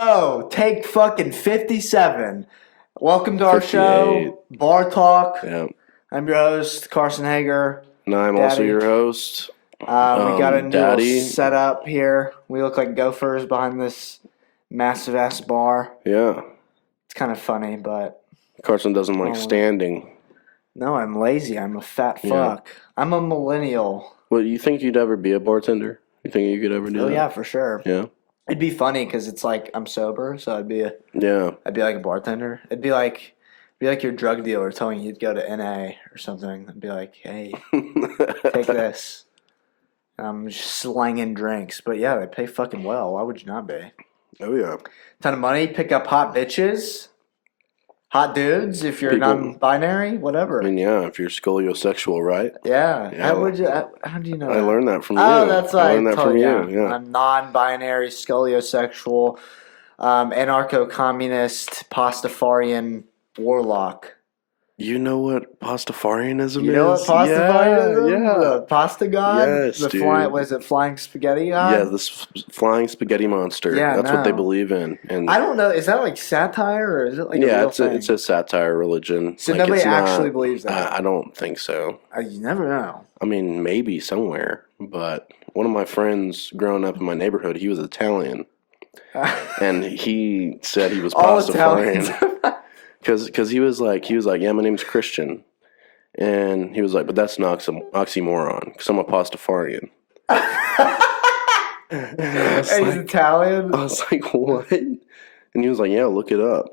Oh, take fucking 57. Welcome to our 58. show, Bartalk. Yeah. I'm your host, Carson Hager. And I'm Daddy. also your host. We got a new Daddy. setup here. We look like gophers behind this massive ass bar. Yeah. It's kind of funny, but Carson doesn't like standing. no, I'm lazy. I'm a fat fuck. I'm a millennial. Well, you think you'd ever be a bartender? You think you could ever do that? Oh yeah, for sure. Yeah. It'd be funny because it's like I'm sober, so I'd be like a bartender. It'd be like your drug dealer telling you to go to NA or something. I'd be like, hey, take this. I'm just slanging drinks. But yeah, they pay fucking well. Why would you not be? Oh, yeah. Ton of money, pick up hot bitches, hot dudes, if you're non-binary, whatever. I mean, yeah, if you're scoliosexual, right? Yeah. Yeah. How do you know I that? learned that from you. Oh, that's right. I learned that from you. Yeah. I'm non-binary, scoliosexual, anarcho-communist, Pastafarian warlock. You know what Pastafarianism is? You know what Pastafarianism is? Yeah. The pasta god? Yes, dude. Was it flying spaghetti god? Yeah, this flying spaghetti monster. Yeah, That's what they believe in. And I don't know. Is that like satire or is it like a real thing? it's a satire religion. So like, nobody it's actually not, believes that? I don't think so. You never know. I mean, maybe somewhere, but one of my friends growing up in my neighborhood, he was Italian, and he said he was Pastafarian because he was like, yeah, my name's Christian, and he was like, but that's an oxymoron because I'm a Pastafarian. He's Italian. I was like, what? And he was like, yeah, look it up.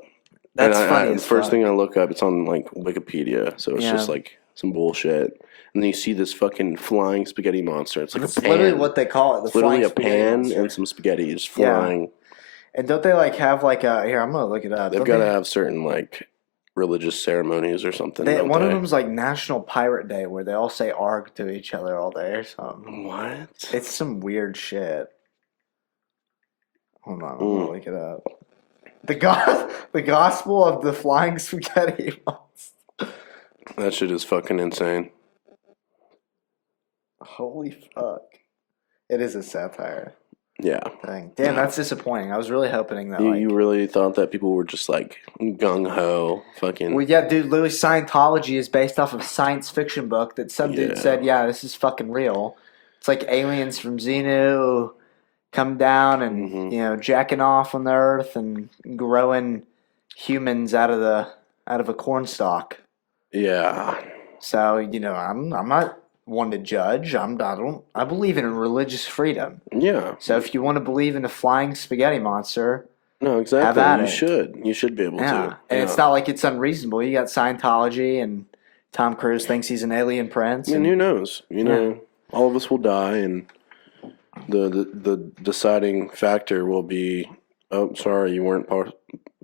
That's funny. The first thing I look up, it's on like Wikipedia, so it's just like some bullshit. And then you see this fucking flying spaghetti monster. It's like That's a pan. literally what they call it. It's literally a pan and some spaghetti just flying. Yeah. And don't they like have like a here? I'm gonna look it up. They've got to have certain like religious ceremonies or something. One of them's like National Pirate Day, where they all say "arg" to each other all day or something. What? It's some weird shit. Hold on, I'm gonna look it up. The Gospel of the Flying Spaghetti Monster. That shit is fucking insane. Holy fuck! It is a satire. Yeah. Thing. Damn, that's disappointing. I was really hoping that. You really thought that people were just like gung ho, fucking. Well, yeah, dude. Literally, Scientology is based off of a science fiction book that some dude said, "Yeah, this is fucking real." It's like aliens from Xenu come down and jacking off on the earth and growing humans out of a cornstalk. Yeah. So I'm not one to judge. I believe in religious freedom. Yeah. So if you want to believe in a flying spaghetti monster, no, exactly. have at it. You should be able to. And it's not like it's unreasonable. You got Scientology, and Tom Cruise thinks he's an alien prince. And who knows? All of us will die, and the deciding factor will be, oh, sorry, you weren't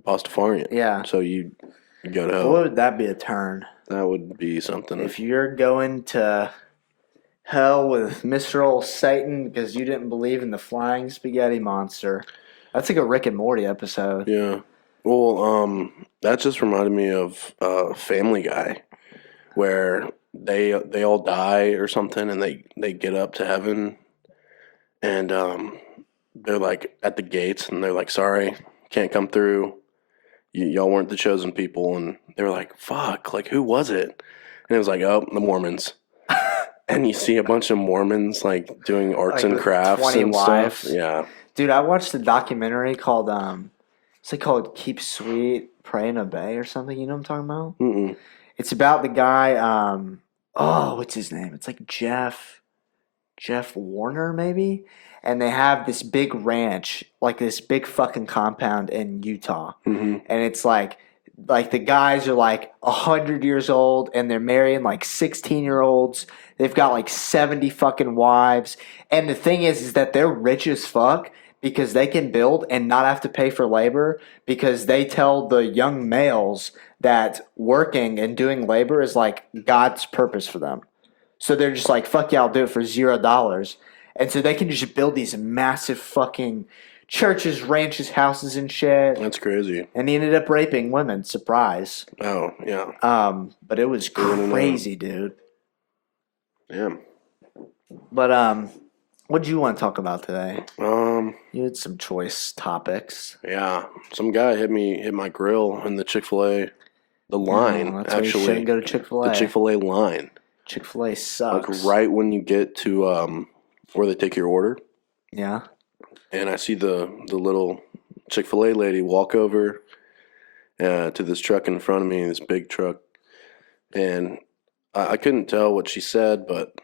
Pastafarian. Yeah. So you go to hell. What would that be a turn? That would be something. If you're going to hell with Mr. Old Satan because you didn't believe in the flying spaghetti monster. That's like a Rick and Morty episode. Yeah. Well, that just reminded me of Family Guy, where they all die or something, and they get up to heaven, and they're like at the gates, and they're like, sorry, can't come through. Y'all weren't the chosen people. And they were like, fuck, like, who was it? And it was like, oh, the Mormons. And you see a bunch of Mormons, like, doing arts and crafts and wives. stuff. Yeah. Dude, I watched a documentary called, it's like called Keep Sweet, Pray and Obey or something. You know what I'm talking about? Mm-mm. It's about the guy, what's his name? It's like Jeff Warner, maybe? And they have this big ranch, like this big fucking compound in Utah. Mm-hmm. And it's like the guys are like 100 years old and they're marrying like 16-year-olds. They've got like 70 fucking wives. And the thing is that they're rich as fuck because they can build and not have to pay for labor because they tell the young males that working and doing labor is like God's purpose for them. So they're just like, fuck yeah, I'll do it for $0. And so they can just build these massive fucking churches, ranches, houses, and shit. That's crazy. And he ended up raping women. Surprise. Oh, yeah. But it was crazy, dude. Yeah. But What do you want to talk about today? Um, You had some choice topics. yeah, some guy hit my grill in the Chick-fil-A, the line, That's why you shouldn't go to Chick-fil-A. the Chick-fil-A line. Chick-fil-A Like sucks. right when you get to where they take your order, Yeah. and I see the little Chick-fil-A lady walk over to this truck in front of me, this big truck, and I couldn't tell what she said, but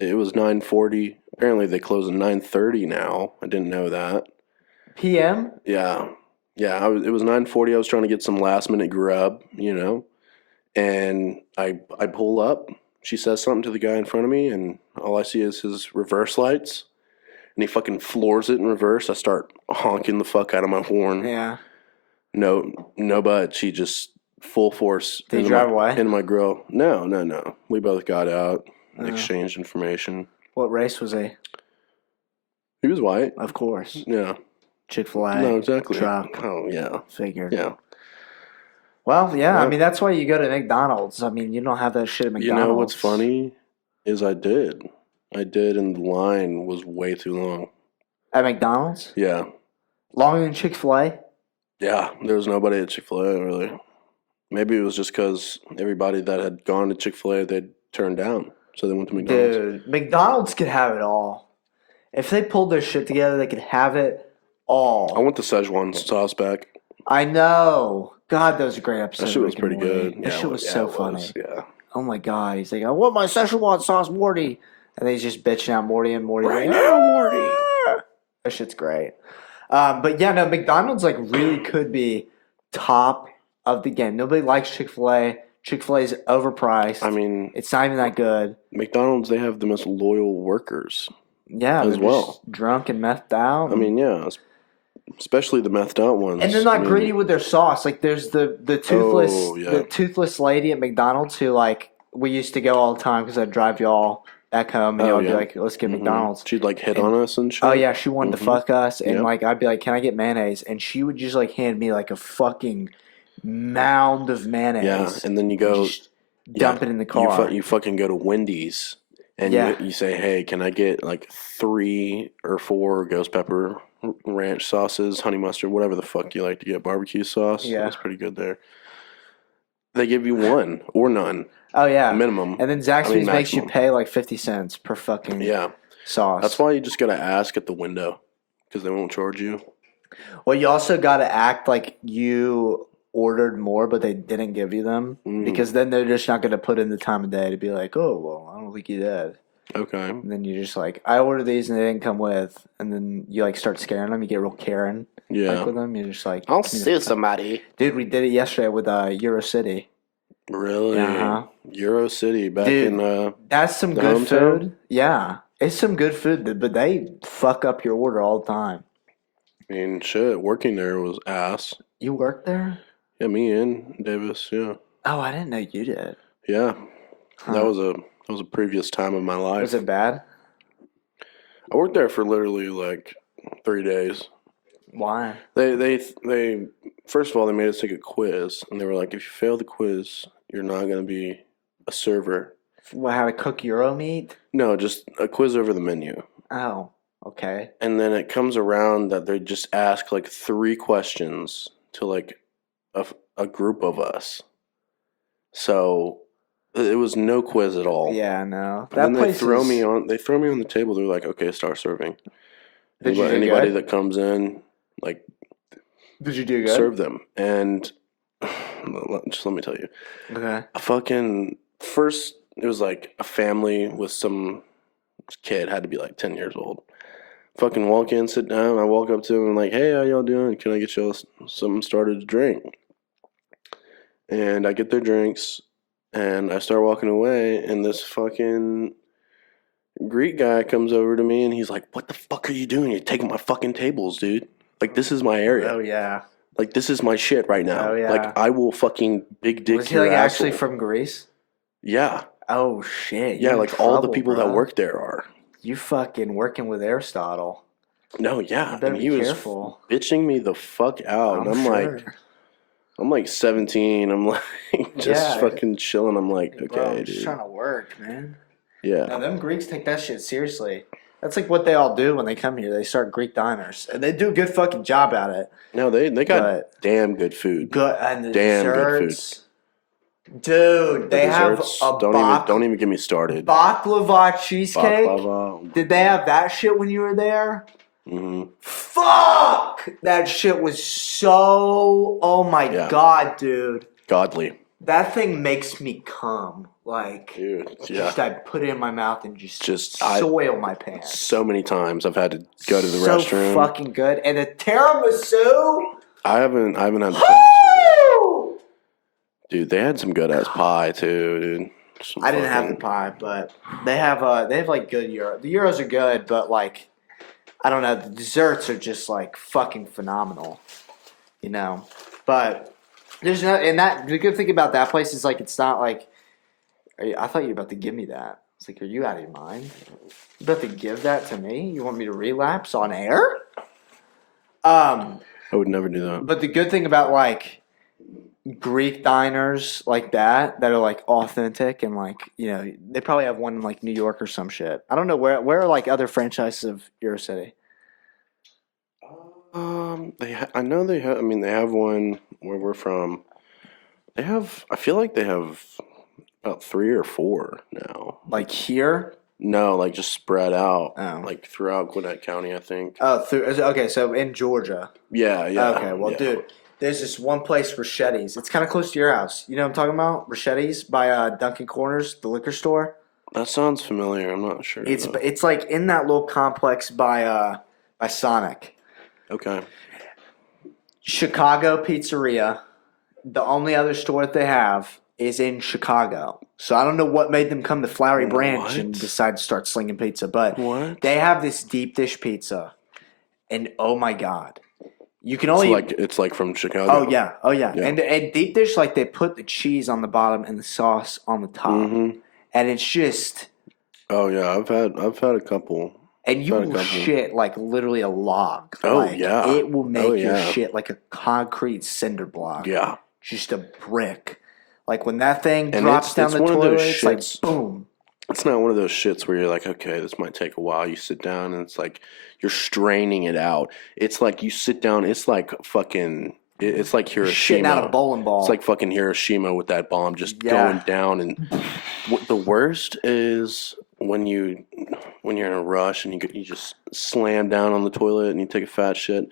it was 9:40. Apparently they close at 9:30 now. I didn't know that. PM? Yeah. Yeah, it was 9:40. I was trying to get some last minute grub, and I pull up. She says something to the guy in front of me, and all I see is his reverse lights, and he fucking floors it in reverse. I start honking the fuck out of my horn. Yeah. No, but she just full force Did you drive away? into my grill. No. We both got out, exchanged information. What race was he? He was white. Of course. Yeah. Chick-fil-A. No, exactly. Truck. Oh, yeah. Figured. Yeah. Well, yeah. Yeah. I mean, that's why you go to McDonald's. I mean, you don't have that shit at McDonald's. You know what's funny is I did, and the line was way too long. At McDonald's? Yeah. Longer than Chick-fil-A? Yeah. There was nobody at Chick-fil-A, really. Maybe it was just because everybody that had gone to Chick-fil-A, they'd turned down. So they went to McDonald's. Dude, McDonald's could have it all. If they pulled their shit together, they could have it all. I want the Szechuan sauce back. I know. God, that was a great episode. That shit was of Rick and pretty Morty. good. That shit was so funny. Yeah. Oh my God. He's like, I want my Szechuan sauce, Morty. And then he's just bitching out Morty, and Morty's Right like, now, Morty. that shit's great. But yeah, no, McDonald's like really could be top of the game. Nobody likes Chick-fil-A. Chick-fil-A's overpriced. I mean, it's not even that good. McDonald's, they have the most loyal workers. Yeah, as they're well. just drunk and methed out. I mean, yeah, especially the methed out ones. And they're not greedy with their sauce. Like there's the toothless the toothless lady at McDonald's who like we used to go all the time because I'd drive y'all back home and y'all would be like, let's get McDonald's. She'd like hit on us and shit. Oh yeah, she wanted to fuck us, and Yep. like I'd be like, can I get mayonnaise? And she would just like hand me like a fucking mound of mayonnaise. Yeah, and then you go just dump it in the car. You fucking go to Wendy's and you say, hey, can I get like 3 or 4 ghost pepper ranch sauces, honey mustard, whatever the fuck you like to get, barbecue sauce. Yeah. That's pretty good there. They give you 1 or none. Oh yeah, minimum. And then Zaxby's makes you maximum. pay like 50 cents per fucking sauce. That's why you just gotta ask at the window because they won't charge you. Well, you also got to act like you ordered more, but they didn't give you them because then they're just not going to put in the time of day to be like, oh, well, I don't think you did. Okay. And then you're just like, I ordered these and they didn't come with. And then you like start scaring them. You get real Karen like with them. You're just like, I'll sue somebody. Dude, we did it yesterday with Euro City. Really? Euro City back Dude, in that's some good food. Yeah. It's some good food, but they fuck up your order all the time. I mean, shit, working there was ass. You worked there? Yeah, me and Davis, yeah. Oh, I didn't know you did. Yeah. That was a previous time of my life. Was it bad? I worked there for literally like 3 days. Why? They first of all, they made us take a quiz, and they were like, if you fail the quiz, you're not going to be a server. What, how to cook Euro meat? No, just a quiz over the menu. Oh, okay. And then it comes around that they just ask like 3 questions to like a group of us. So it was no quiz at all. Yeah, no. That then they throw me on the table. They're like, okay, start serving. Anybody that comes in, like, did you do good? Serve them. And just let me tell you. Okay. First, it was like a family with some kid, had to be like 10 years old. Fucking walk in, sit down. I walk up to him and like, hey, how y'all doing? Can I get y'all something started to drink? And I get their drinks, and I start walking away, and this fucking Greek guy comes over to me, and he's like, what the fuck are you doing? You're taking my fucking tables, dude. Like, this is my area. Oh, yeah. Like, this is my shit right now. Oh, yeah. Like, I will fucking big dick Was he, your like, asshole. actually from Greece? Yeah. Oh, shit. Yeah, You're like, in trouble, all the people that bro. work there are. You fucking working with Aristotle. No, yeah. You better and be he careful. was bitching me the fuck out. And I'm like 17. I'm like just fucking chilling. I'm like, okay, bro, I'm dude. just trying to work, man. Yeah. Now, them Greeks take that shit seriously. That's like what they all do when they come here. They start Greek diners, and they do a good fucking job at it. No, they got But damn good food. good and the Damn good food. desserts, dude. They have a Don't even get me started. baklava cheesecake. Baklava. Did they have that shit when you were there? Mm-hmm. Fuck! That shit was so. Oh my god, dude. Godly. That thing makes me cum. Like, Dude, yeah. just I put it in my mouth and just soil my pants. So many times I've had to go to the so restroom. Fucking good. And the tiramisu. I haven't had the tiramisu. Dude, they had some good ass pie too, dude. I didn't have the pie, but they have like good gyros. The gyros are good, but like I don't know, the desserts are just like fucking phenomenal. You know. But there's no, and that the good thing about that place is like it's not like I thought you were about to give me that. It's like, are you out of your mind? You about to give that to me? You want me to relapse on air? I would never do that. But the good thing about like Greek diners like that are like authentic and like, you know, they probably have one in like New York or some shit. I don't know where are like other franchises of Eurocity. I know they have. I mean, they have one where we're from. I feel like they have about 3 or 4 now. Like here? No, like just spread out. Oh. Like throughout Gwinnett County, I think. Oh, okay, so in Georgia. Yeah. Okay, well, dude, there's this one place, Rochetti's. It's kind of close to your house. You know what I'm talking about? Rochetti's by Dunkin' Corners, the liquor store. That sounds familiar. I'm not sure. It's like in that little complex by Sonic. Okay. Chicago Pizzeria. The only other store that they have is in Chicago. So I don't know what made them come to Flowery Branch and decide to start slinging pizza, but they have this deep dish pizza, and oh my god, you can only it's like from Chicago. Oh yeah. And deep dish, like they put the cheese on the bottom and the sauce on the top, and it's just. Oh yeah, I've had a couple. And you will shit like literally a log. Oh like, yeah, it will make your shit like a concrete cinder block. Yeah, just a brick. Like when that thing drops down the toilet, it's like boom. It's not one of those shits where you're like, okay, this might take a while. You sit down and it's like you're straining it out. It's like you sit down. It's like fucking. It's like Hiroshima. Shitting out a bowling ball. It's like fucking Hiroshima with that bomb just going down. And what the worst is when you're in a rush and you just slam down on the toilet and you take a fat shit,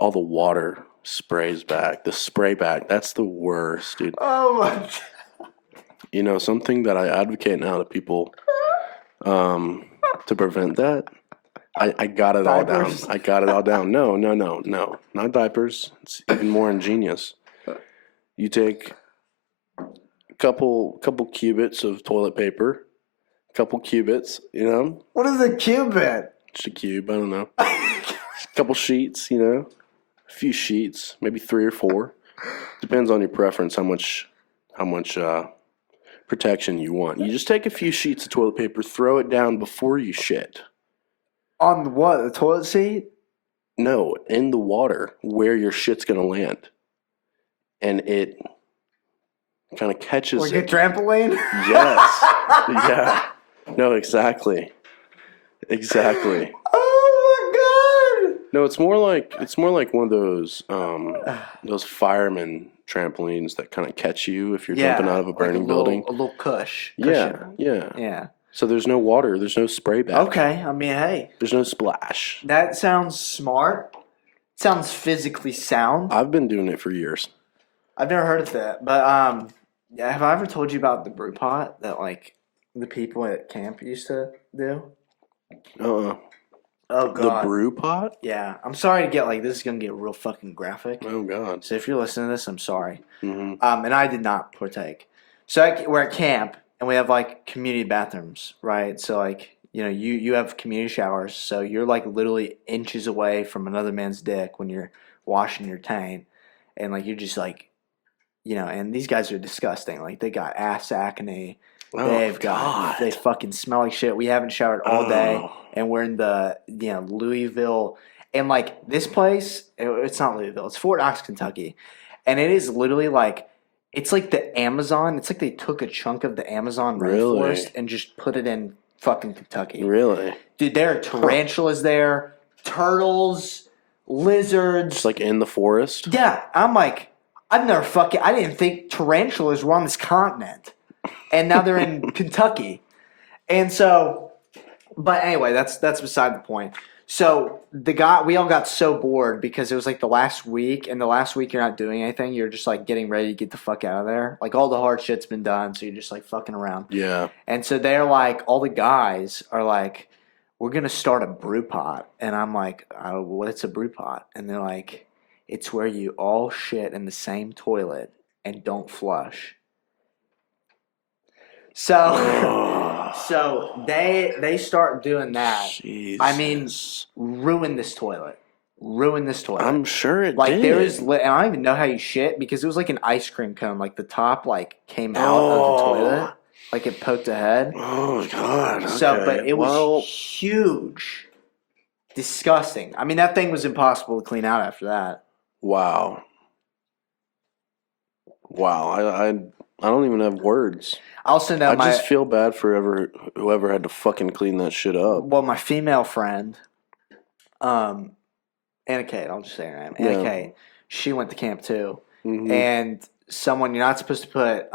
all the water sprays back. The spray back, that's the worst, dude. Oh my god. You know, something that I advocate now to people to prevent that. I got it all down. I got it all down. No. Not diapers. It's even more ingenious. You take a couple cubits of toilet paper, couple cubits, you know. What is a cubit? Just a cube, I don't know. A couple sheets, you know. A few sheets, maybe 3 or 4. Depends on your preference, how much protection you want. You just take a few sheets of toilet paper, throw it down before you shit. On what? The toilet seat? No, in the water where your shit's gonna land. And it kind of catches like a trampoline? Yes. Yeah. No, exactly. Exactly. Oh my god! No, it's more like one of those fireman trampolines that kind of catch you if you're jumping out of a burning building. A little cushion. Yeah. So there's no water, there's no spray back. Okay, I mean, hey. There's no splash. That sounds smart. Sounds physically sound. I've been doing it for years. I've never heard of that, but have I ever told you about the brew pot that like the people at camp used to do? Oh god. The brew pot? Yeah. I'm sorry to get like this is gonna get real fucking graphic. Oh god. So if you're listening to this, I'm sorry. Mm-hmm. And I did not partake. So we're at camp and we have like community bathrooms, right? So like you have community showers, so you're like literally inches away from another man's dick when you're washing your taint, and like you're just like, and these guys are disgusting. Like they got ass acne. They fucking smell like shit. We haven't showered all day, and we're in the Louisville, and like this place, it's not Louisville, it's Fort Knox, Kentucky, and it is literally like it's like the Amazon. It's like they took a chunk of the Amazon rainforest and just put it in fucking Kentucky. Really? Dude, there are tarantulas there, turtles, lizards. Just like in the forest? Yeah, I'm like, I didn't think tarantulas were on this continent. And now they're in Kentucky. And so, but anyway, that's beside the point. So we all got so bored because it was like the last week, and the last week you're not doing anything. You're just like getting ready to get the fuck out of there. Like all the hard shit's been done, so you're just like fucking around. Yeah. And so they're like, all the guys are like, we're going to start a brew pot. And I'm like, what's a brew pot? And they're like, it's where you all shit in the same toilet and don't flush. So, so they start doing that. Jesus. I mean, ruin this toilet. I'm sure it like did. there is, and I don't even know how you shit because it was like an ice cream cone. Like the top, like came out of the toilet, like it poked ahead. Oh God. So, Okay. but it was huge, disgusting. I mean, that thing was impossible to clean out after that. Wow. I don't even have words. I'll send out I just feel bad for whoever had to fucking clean that shit up. Well, my female friend, Anna Kate, I'll just say her name. Anna Kate, she went to camp too. Mm-hmm. And you're not supposed to put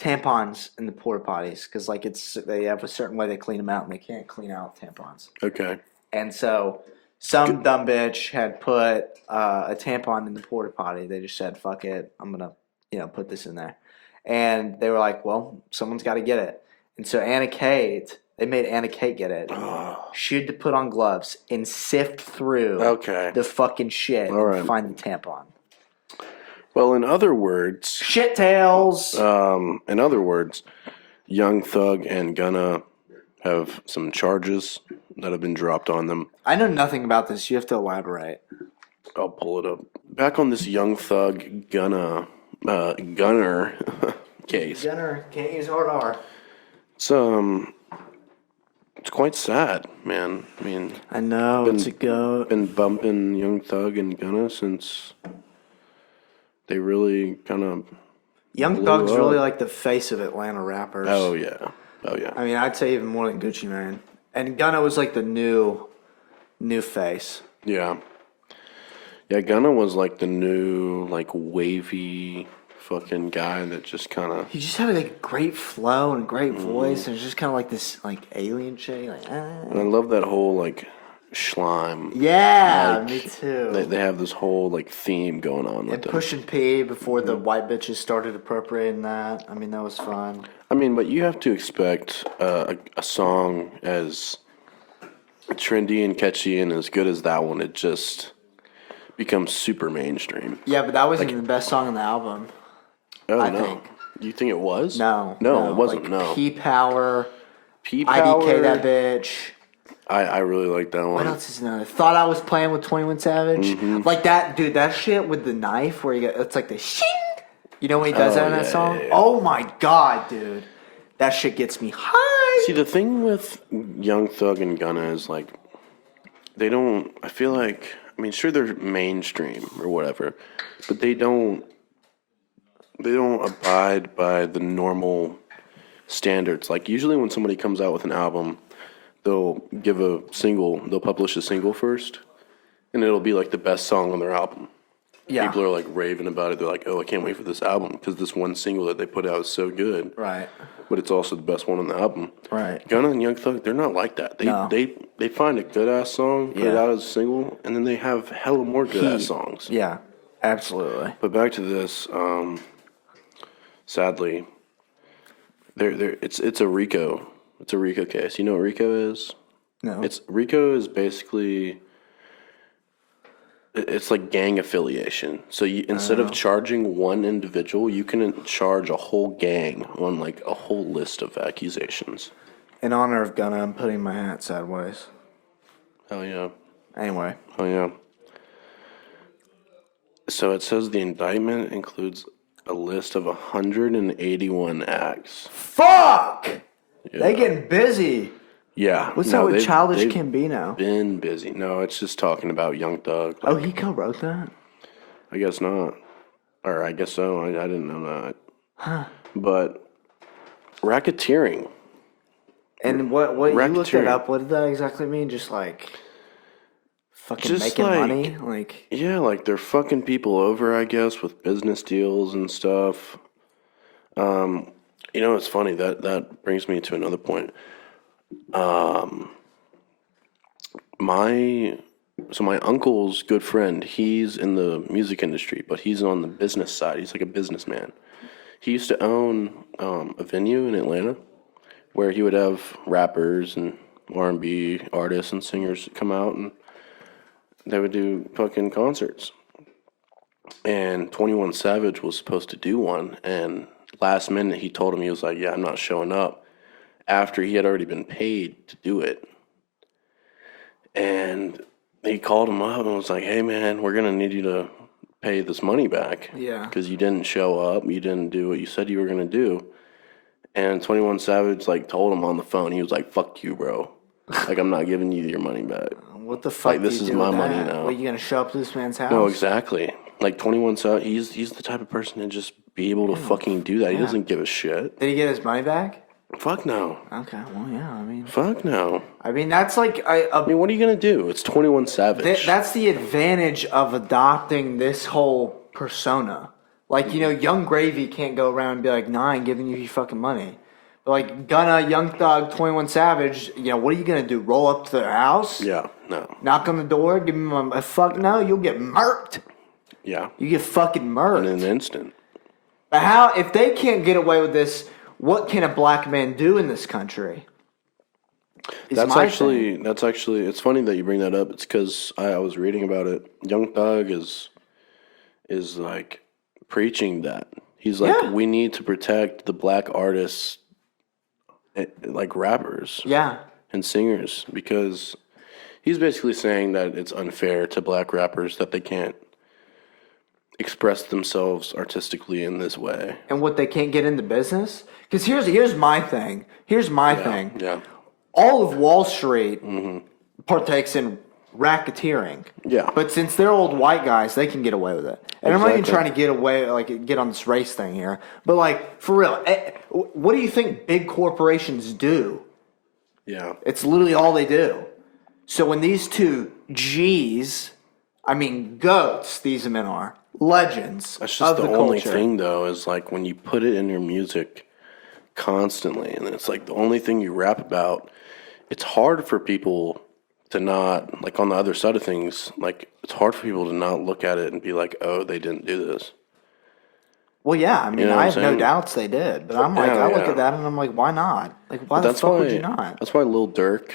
tampons in the porta potties because like they have a certain way they clean them out and they can't clean out tampons. Okay. And so some dumb bitch had put a tampon in the porta potty. They just said, fuck it, I'm going to put this in there. And they were like, well, someone's got to get it. And so they made Anna Kate get it. She had to put on gloves and sift through the fucking shit and find the tampon. Well, in other words... Shit tails! In other words, Young Thug and Gunna have some charges that have been dropped on them. I know nothing about this. You have to elaborate. I'll pull it up. Back on this Young Thug Gunner case. Gunner, can't use hard R. It's quite sad, man. I mean, I know it's a goat. Been bumping Young Thug and Gunna since they really kind of. Young Thug's really like the face of Atlanta rappers. Oh yeah. I mean, I'd say even more than Gucci Mane. And Gunna was like the new face. Yeah. Yeah, Gunna was like the new, like, wavy fucking guy that just kind of... He just had like a great flow and a great voice, and it's just kind of like this, like, alien shit. Like, And I love that whole, like, Schleim. Yeah, like, me too. They have this whole, like, theme going on with and them. Push and P before the white bitches started appropriating that. I mean, that was fun. I mean, but you have to expect a song as trendy and catchy and as good as that one. It just... becomes super mainstream. Yeah, but that wasn't even the best song on the album. Oh, I no. think. You think it was? No, it wasn't. Like no. P-Power. P-Power. IDK that bitch. I really like that one. What else is another? Thought I was playing with 21 Savage. Mm-hmm. Like that, dude. That shit with the knife where it's like the shing. You know when he does that in that song? Yeah. Oh my god, dude. That shit gets me high. See, the thing with Young Thug and Gunna is like they don't. I feel like. I mean, sure, they're mainstream or whatever, but they don't abide by the normal standards. Like, usually when somebody comes out with an album, they'll publish a single first, and it'll be, like, the best song on their album. Yeah. People are, like, raving about it. They're like, oh, I can't wait for this album because this one single that they put out is so good. Right. But it's also the best one on the album. Right. Gunna and Young Thug, they're not like that. They find a good-ass song, put it out as a single, and then they have hella more good-ass songs. Yeah, absolutely. But back to this, sadly, it's a RICO. It's a RICO case. You know what RICO is? No. RICO is basically... It's like gang affiliation. So instead of charging one individual, you can charge a whole gang on like a whole list of accusations. In honor of Gunna, I'm putting my hat sideways. Hell yeah. Anyway. Oh yeah. So it says the indictment includes a list of 181 acts. Fuck! Yeah. They getting busy. Yeah. What's up with Childish Gambino? Been busy. No, it's just talking about Young Thug. Oh, he co-wrote that? I guess not. Or I guess so. I didn't know that. Huh. But racketeering. And what you looked it Racketeering. up? What did that exactly mean? Just like fucking Just making like money, like yeah, like they're fucking people over, I guess, with business deals and stuff. Um, it's funny that brings me to another point. Um, my my uncle's good friend, he's in the music industry, but he's on the business side. He's like a businessman. He used to own a venue in Atlanta where he would have rappers and R&B artists and singers come out and they would do fucking concerts. And 21 Savage was supposed to do one, and last minute he told him, he was like, yeah, I'm not showing up, after he had already been paid to do it. And he called him up and was like, hey man, we're going to need you to pay this money back. Yeah. Because you didn't show up, you didn't do what you said you were going to do. And 21 Savage like told him on the phone, he was like, fuck you, bro. Like, I'm not giving you your money back. what the fuck? Like, this do you is do my with money that? now. What, you gonna show up to this man's house? No, exactly. Like 21 Savage, he's the type of person to just be able to fucking do that. He doesn't give a shit. Did he get his money back? Fuck no. Okay, well, yeah. Fuck no. That's like I mean, what are you gonna do? It's 21 Savage. that's the advantage of adopting this whole persona. Like, Young Gravy can't go around and be like, nah, I ain't giving you your fucking money. But like Gunna, Young Thug, 21 Savage, what are you gonna do? Roll up to their house? Yeah, no. Knock on the door? Give them a fuck no? You'll get murked. Yeah. You get fucking murked. In an instant. But if they can't get away with this, what can a black man do in this country? That's actually, it's funny that you bring that up. It's because I was reading about it. Young Thug is like preaching that. He's like, Yeah. we need to protect the black artists, like rappers Yeah. and singers, because he's basically saying that it's unfair to black rappers that they can't express themselves artistically in this way. And what, they can't get into business? Because here's my thing. Here's my thing. Yeah. All of Wall Street partakes in racketeering. Yeah. But since they're old white guys, they can get away with it. And I'm not even Exactly. trying to get on this race thing here. But like, for real, what do you think big corporations do? Yeah. It's literally all they do. So when these two G's, goats, these men are legends. That's just of the the only culture. thing, though, is like when you put it in your music constantly, and it's like the only thing you rap about, it's hard for people to not, like on the other side of things, like it's hard for people to not look at it and be like, oh, they didn't do this. Well, yeah, know what I I'm have no saying? doubts they did, but I'm like, Yeah, I look yeah. at that and I'm like, why not? Like, why the fuck would you not? That's why Lil Durk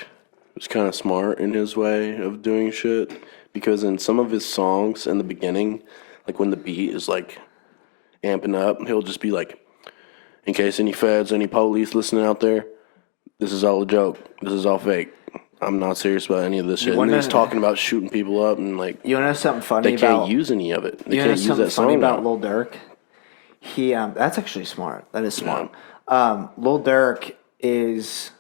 was kind of smart in his way of doing shit, because in some of his songs in the beginning, like when the beat is like amping up, he'll just be like, in case any feds, any police listening out there, this is all a joke. This is all fake. I'm not serious about any of this shit. And wanna- then he's talking about shooting people up and like, You want to know something funny they can't about? use any of it. They You can't know use something that funny song about now. Lil Durk? He that's actually smart. That is smart. Lil Durk is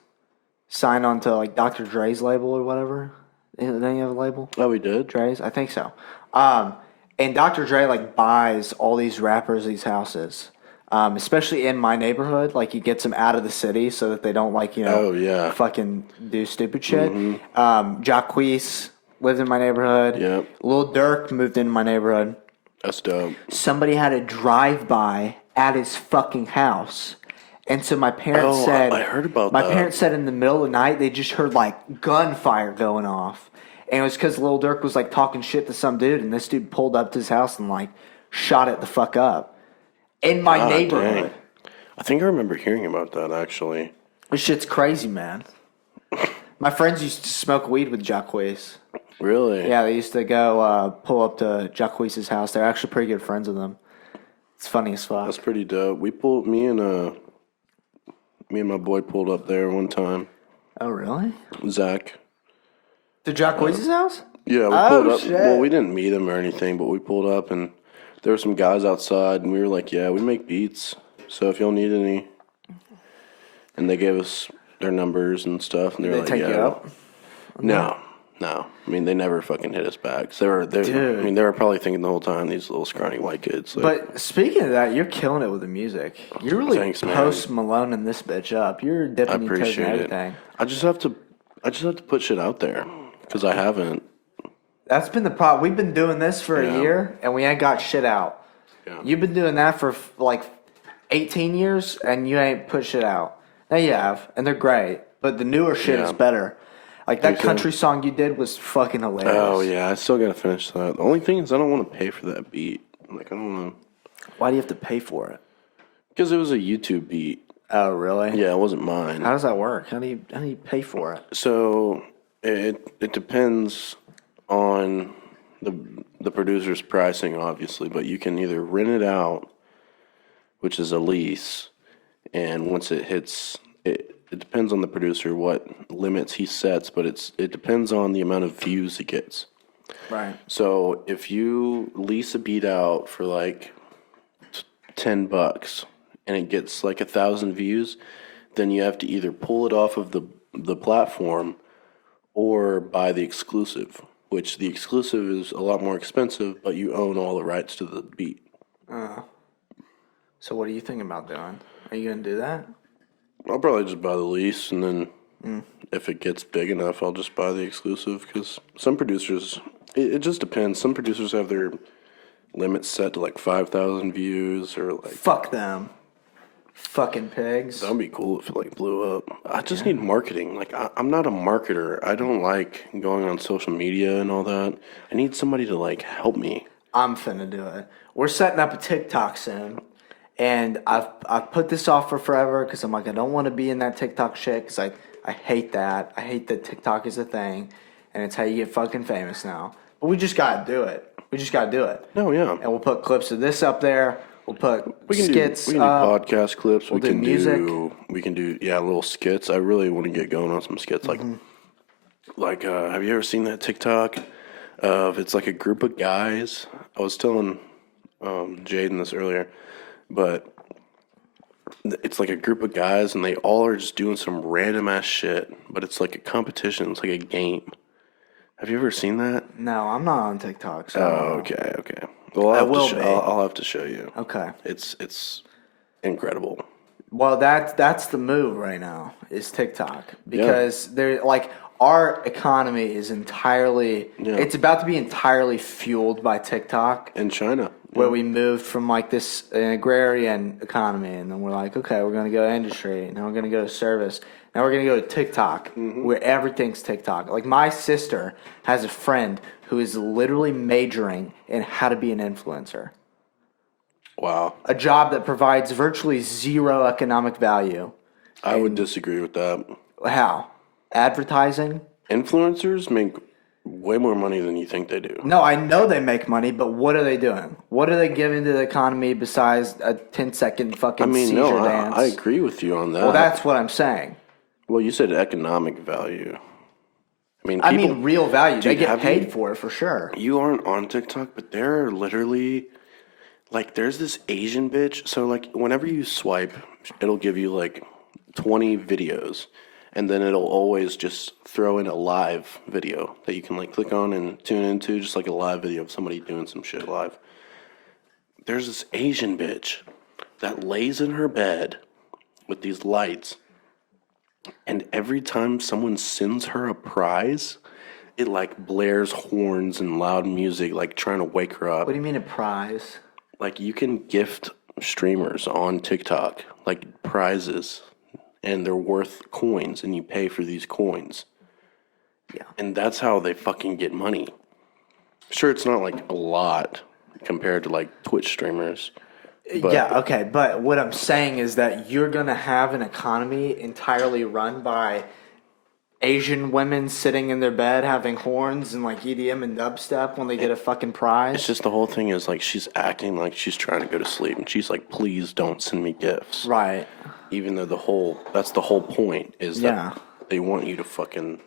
signed onto like Dr. Dre's label or whatever. Didn't he have a label? Oh, we did? Dre's, I think so. And Dr. Dre like buys all these rappers these houses, especially in my neighborhood. Like he gets them out of the city so that they don't Oh, yeah. fucking do stupid shit. Jacquees lived in my neighborhood. Yep. Lil Durk moved into my neighborhood. That's dope. Somebody had a drive-by at his fucking house. And so my parents Oh, said... I heard about my that. My parents said in the middle of the night, they just heard, like, gunfire going off. And it was because Lil Durk was, like, talking shit to some dude. And this dude pulled up to his house and, like, shot it the fuck up. In my God, neighborhood. dang. I think I remember hearing about that, actually. This shit's crazy, man. My friends used to smoke weed with Jacquees. Really? Yeah, they used to go pull up to Jacquees' house. They're actually pretty good friends with them. It's funny as fuck. That's pretty dope. Me and my boy pulled up there one time. Oh, really? Zach. To Jacquees' house? Yeah, we Oh, pulled up. shit. Well, we didn't meet him or anything, but we pulled up and there were some guys outside, and we were like, "Yeah, we make beats. So if y'all need any," and they gave us their numbers and stuff, and they were Did like, they take "Yeah." you up? No, No, I mean they never fucking hit us back. They were probably thinking the whole time, these little scrawny white kids. Like, But speaking of that, you're killing it with the music. You're really Thanks, man. Post Maloneing this bitch up. You're I dipping your toes in appreciate it. everything. I just have to put shit out there because I haven't. That's been the problem. We've been doing this for a year, and we ain't got shit out. Yeah. You've been doing that for like 18 years, and you ain't put shit out. Now you have, and they're great. But the newer shit is better. Like that country song you did was fucking hilarious. Oh yeah, I still gotta finish that. The only thing is I don't want to pay for that beat. Like I don't know. Why do you have to pay for it? Because it was a YouTube beat. Oh really? Yeah, it wasn't mine. How does that work? How do you pay for it? So it depends on the producer's pricing, obviously, but you can either rent it out, which is a lease, and once it hits, it depends on the producer what limits he sets, but it depends on the amount of views he gets. Right. So if you lease a beat out for like $10 and it gets like 1,000 views, then you have to either pull it off of the platform or buy the exclusive, which the exclusive is a lot more expensive, but you own all the rights to the beat. So what are you thinking about doing? Are you gonna do that? I'll probably just buy the lease, and then if it gets big enough, I'll just buy the exclusive, because some producers, it just depends. Some producers have their limits set to like 5,000 views or like... Fuck them. Fucking pigs. That'd be cool if it like blew up. I just need marketing. Like I'm not a marketer. I don't like going on social media and all that. I need somebody to like help me. I'm finna do it. We're setting up a TikTok soon, and I've put this off for forever because I'm like I don't want to be in that TikTok shit because I hate that. I hate that TikTok is a thing, and it's how you get fucking famous now. But we just gotta do it. We just gotta do it. Oh yeah. And we'll put clips of this up there. We'll put skits. We can do podcast clips. We'll do music. We can do little skits. I really want to get going on some skits. Like have you ever seen that TikTok of it's like a group of guys? I was telling Jaden this earlier, but it's like a group of guys and they all are just doing some random ass shit, but it's like a competition. It's like a game. Have you ever seen that? No, I'm not on TikTok. So Oh, okay. Well, I'll have to show you. Okay. It's incredible. Well, that's the move right now is TikTok because they're like our economy is entirely it's about to be entirely fueled by TikTok. In China, where we moved from like this agrarian economy, and then we're like, okay, we're gonna go to industry, now we're gonna go to service, now we're gonna go to TikTok, where everything's TikTok. Like my sister has a friend who is literally majoring in how to be an influencer. Wow. A job that provides virtually zero economic value. I would disagree with that. How? Advertising? Influencers make way more money than you think they do. No, I know they make money, but what are they doing? What are they giving to the economy besides a 10-second fucking seizure dance? I agree with you on that. Well, that's what I'm saying. Well, you said economic value. I mean real value. They get paid for it for sure. You aren't on TikTok, but there are literally, like, there's this Asian bitch. So, like, whenever you swipe, it'll give you, like, 20 videos. And then it'll always just throw in a live video that you can, like, click on and tune into, just like a live video of somebody doing some shit live. There's this Asian bitch that lays in her bed with these lights. And every time someone sends her a prize, it like blares horns and loud music, like trying to wake her up. What do you mean a prize? Like you can gift streamers on TikTok like prizes, and they're worth coins, and you pay for these coins. Yeah. And that's how they fucking get money. Sure, it's not like a lot compared to like Twitch streamers. But, yeah, okay, but what I'm saying is that you're going to have an economy entirely run by Asian women sitting in their bed having horns and like EDM and dubstep when they get a fucking prize. It's just the whole thing is like she's acting like she's trying to go to sleep, and she's like, please don't send me gifts. Right. Even though that's the whole point is that they want you to fucking...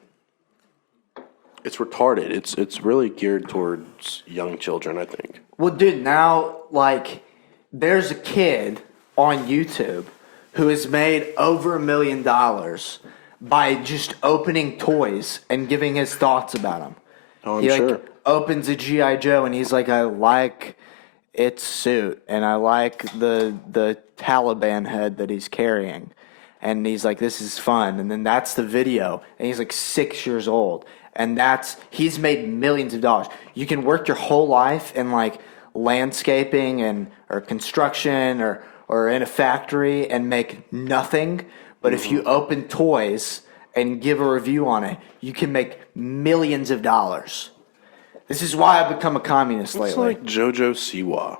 It's retarded. It's really geared towards young children, I think. Well, dude, now, like... There's a kid on YouTube who has made over $1 million by just opening toys and giving his thoughts about them. Oh, I'm He sure. like opens a GI Joe and he's like, I like its suit and I like the Taliban head that he's carrying, and he's like, this is fun. And then that's the video, and he's like 6 years old, and he's made millions of dollars. You can work your whole life in like landscaping or construction or in a factory and make nothing. But if you open toys and give a review on it, you can make millions of dollars. This is why I've become a communist It's lately. like JoJo Siwa.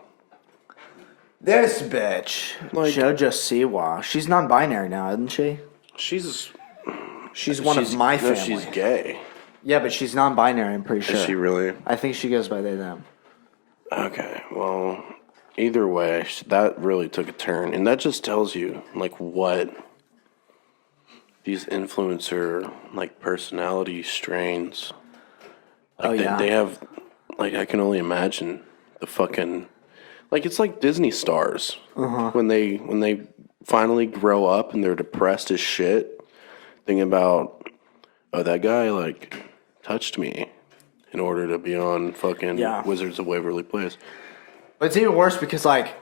This bitch, Like- JoJo Siwa. She's non-binary now, isn't she? She's One of my no, family. she's gay. Yeah, but she's non-binary. I'm pretty sure. Is she really? I think she goes by they them. Okay, well, either way, that really took a turn, and that just tells you like what these influencer like personality strains. Like they have, like I can only imagine the fucking, like it's like Disney stars when they finally grow up and they're depressed as shit, thinking about, oh, that guy like touched me in order to be on fucking Wizards of Waverly Place. But it's even worse because like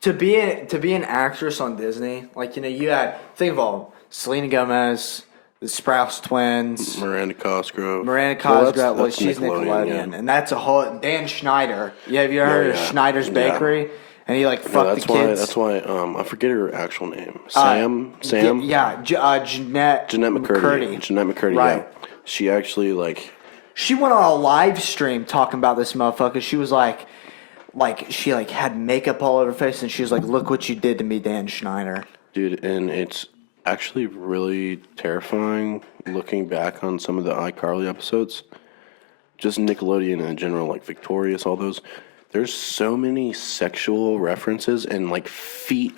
to be an actress on Disney, like you had think of all Selena Gomez, the Sprouse twins, Miranda Cosgrove. Well, she's Nickelodeon, and that's a whole Dan Schneider. Yeah, have you ever heard of Schneider's Bakery? And he like fucked the kids. That's why. I forget her actual name. Sam. Jeanette McCurdy. Jeanette McCurdy. Right. Yeah. She actually like. She went on a live stream talking about this motherfucker. She was like she like had makeup all over her face, and she was like, "Look what you did to me, Dan Schneider." Dude, and it's actually really terrifying looking back on some of the iCarly episodes. Just Nickelodeon in general, like Victorious, all those. There's so many sexual references and like feet.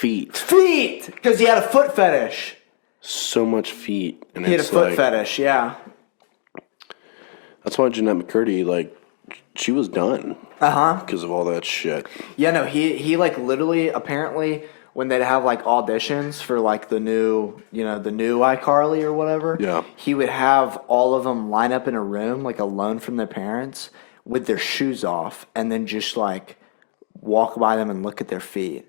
Because he had a foot fetish. So much feet. And He had a foot fetish, yeah. That's why Jeanette McCurdy, like, she was done. Because of all that shit. Yeah, no, he like literally, apparently, when they'd have like auditions for like the new iCarly or whatever, he would have all of them line up in a room, like alone from their parents, with their shoes off, and then just like walk by them and look at their feet.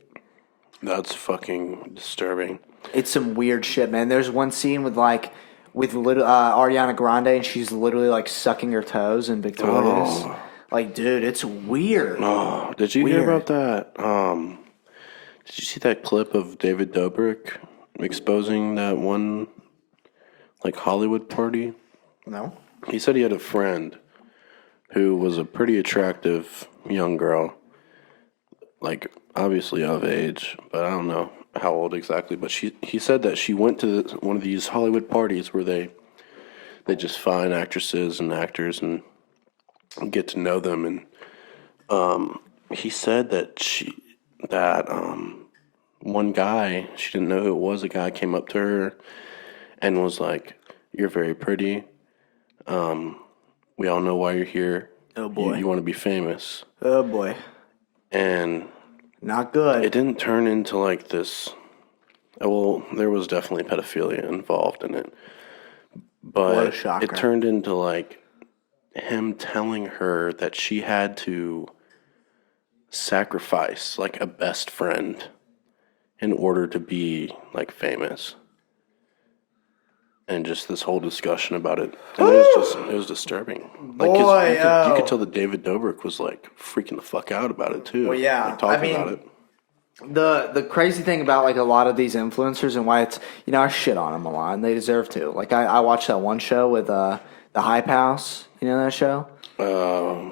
That's fucking disturbing. It's some weird shit, man. There's one scene with little Ariana Grande, and she's literally like sucking her toes in Victoria's. Oh. Like, dude, it's weird. Oh, did you hear about that? Did you see that clip of David Dobrik exposing that one like Hollywood party? No. He said he had a friend who was a pretty attractive young girl, like obviously of age, but I don't know how old exactly. But he said that she went to one of these Hollywood parties where they just find actresses and actors and get to know them, and he said that one guy, she didn't know who it was, a guy came up to her and was like, "You're very pretty. We all know why you're here. Oh boy. You want to be famous." Oh boy. And not good. It didn't turn into like this. Well, there was definitely pedophilia involved in it, but what a shocker. It turned into like him telling her that she had to sacrifice like a best friend in order to be like famous, and just this whole discussion about it, and it was disturbing. Like, 'cause you could tell that David Dobrik was like freaking the fuck out about it too. Well, yeah, like, talking about it. The crazy thing about like a lot of these influencers and why it's, I shit on them a lot, and they deserve to. Like I watched that one show with the Hype House. You know that show?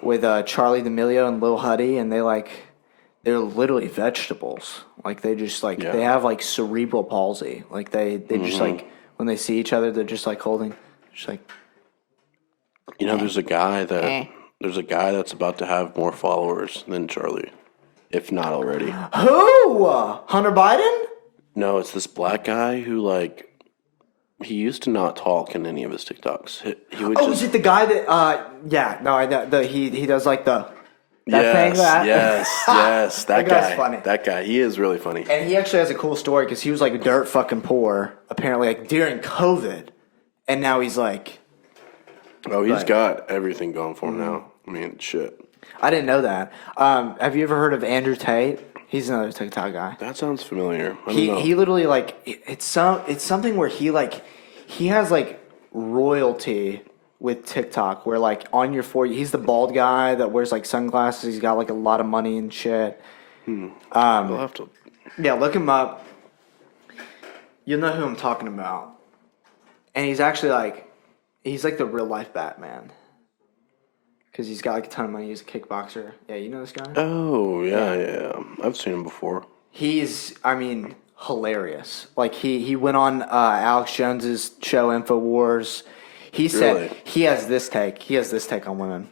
With Charlie D'Amelio and Lil Huddy, and they're literally vegetables. Like they just they have like cerebral palsy. Like they just like when they see each other, they're just like holding, just like. There's a guy that's about to have more followers than Charlie, if not already. Who? Hunter Biden? No, it's this black guy who like. He used to not talk in any of his TikToks. He would is it the guy that? Yeah, no, I know. He does like the. Yes. That guy's guy. funny. That guy. He is really funny. And he actually has a cool story because he was like dirt fucking poor, apparently, like during COVID. And now he's like. Oh, he's got everything going for him now. I mean, shit. I didn't know that. Have you ever heard of Andrew Tate? He's another TikTok guy. That sounds familiar. I don't know. He literally like it's something where he has like royalty with TikTok where like on your For You, he's the bald guy that wears like sunglasses. He's got like a lot of money and shit. I'll have to. Yeah, look him up. You'll know who I'm talking about. And he's actually like, he's like the real life Batman. Because he's got like a ton of money. He's a kickboxer. Yeah, you know this guy? Oh, yeah. I've seen him before. He's, I mean, hilarious. Like he went on Alex Jones's show InfoWars. He said Really? he has this take on women.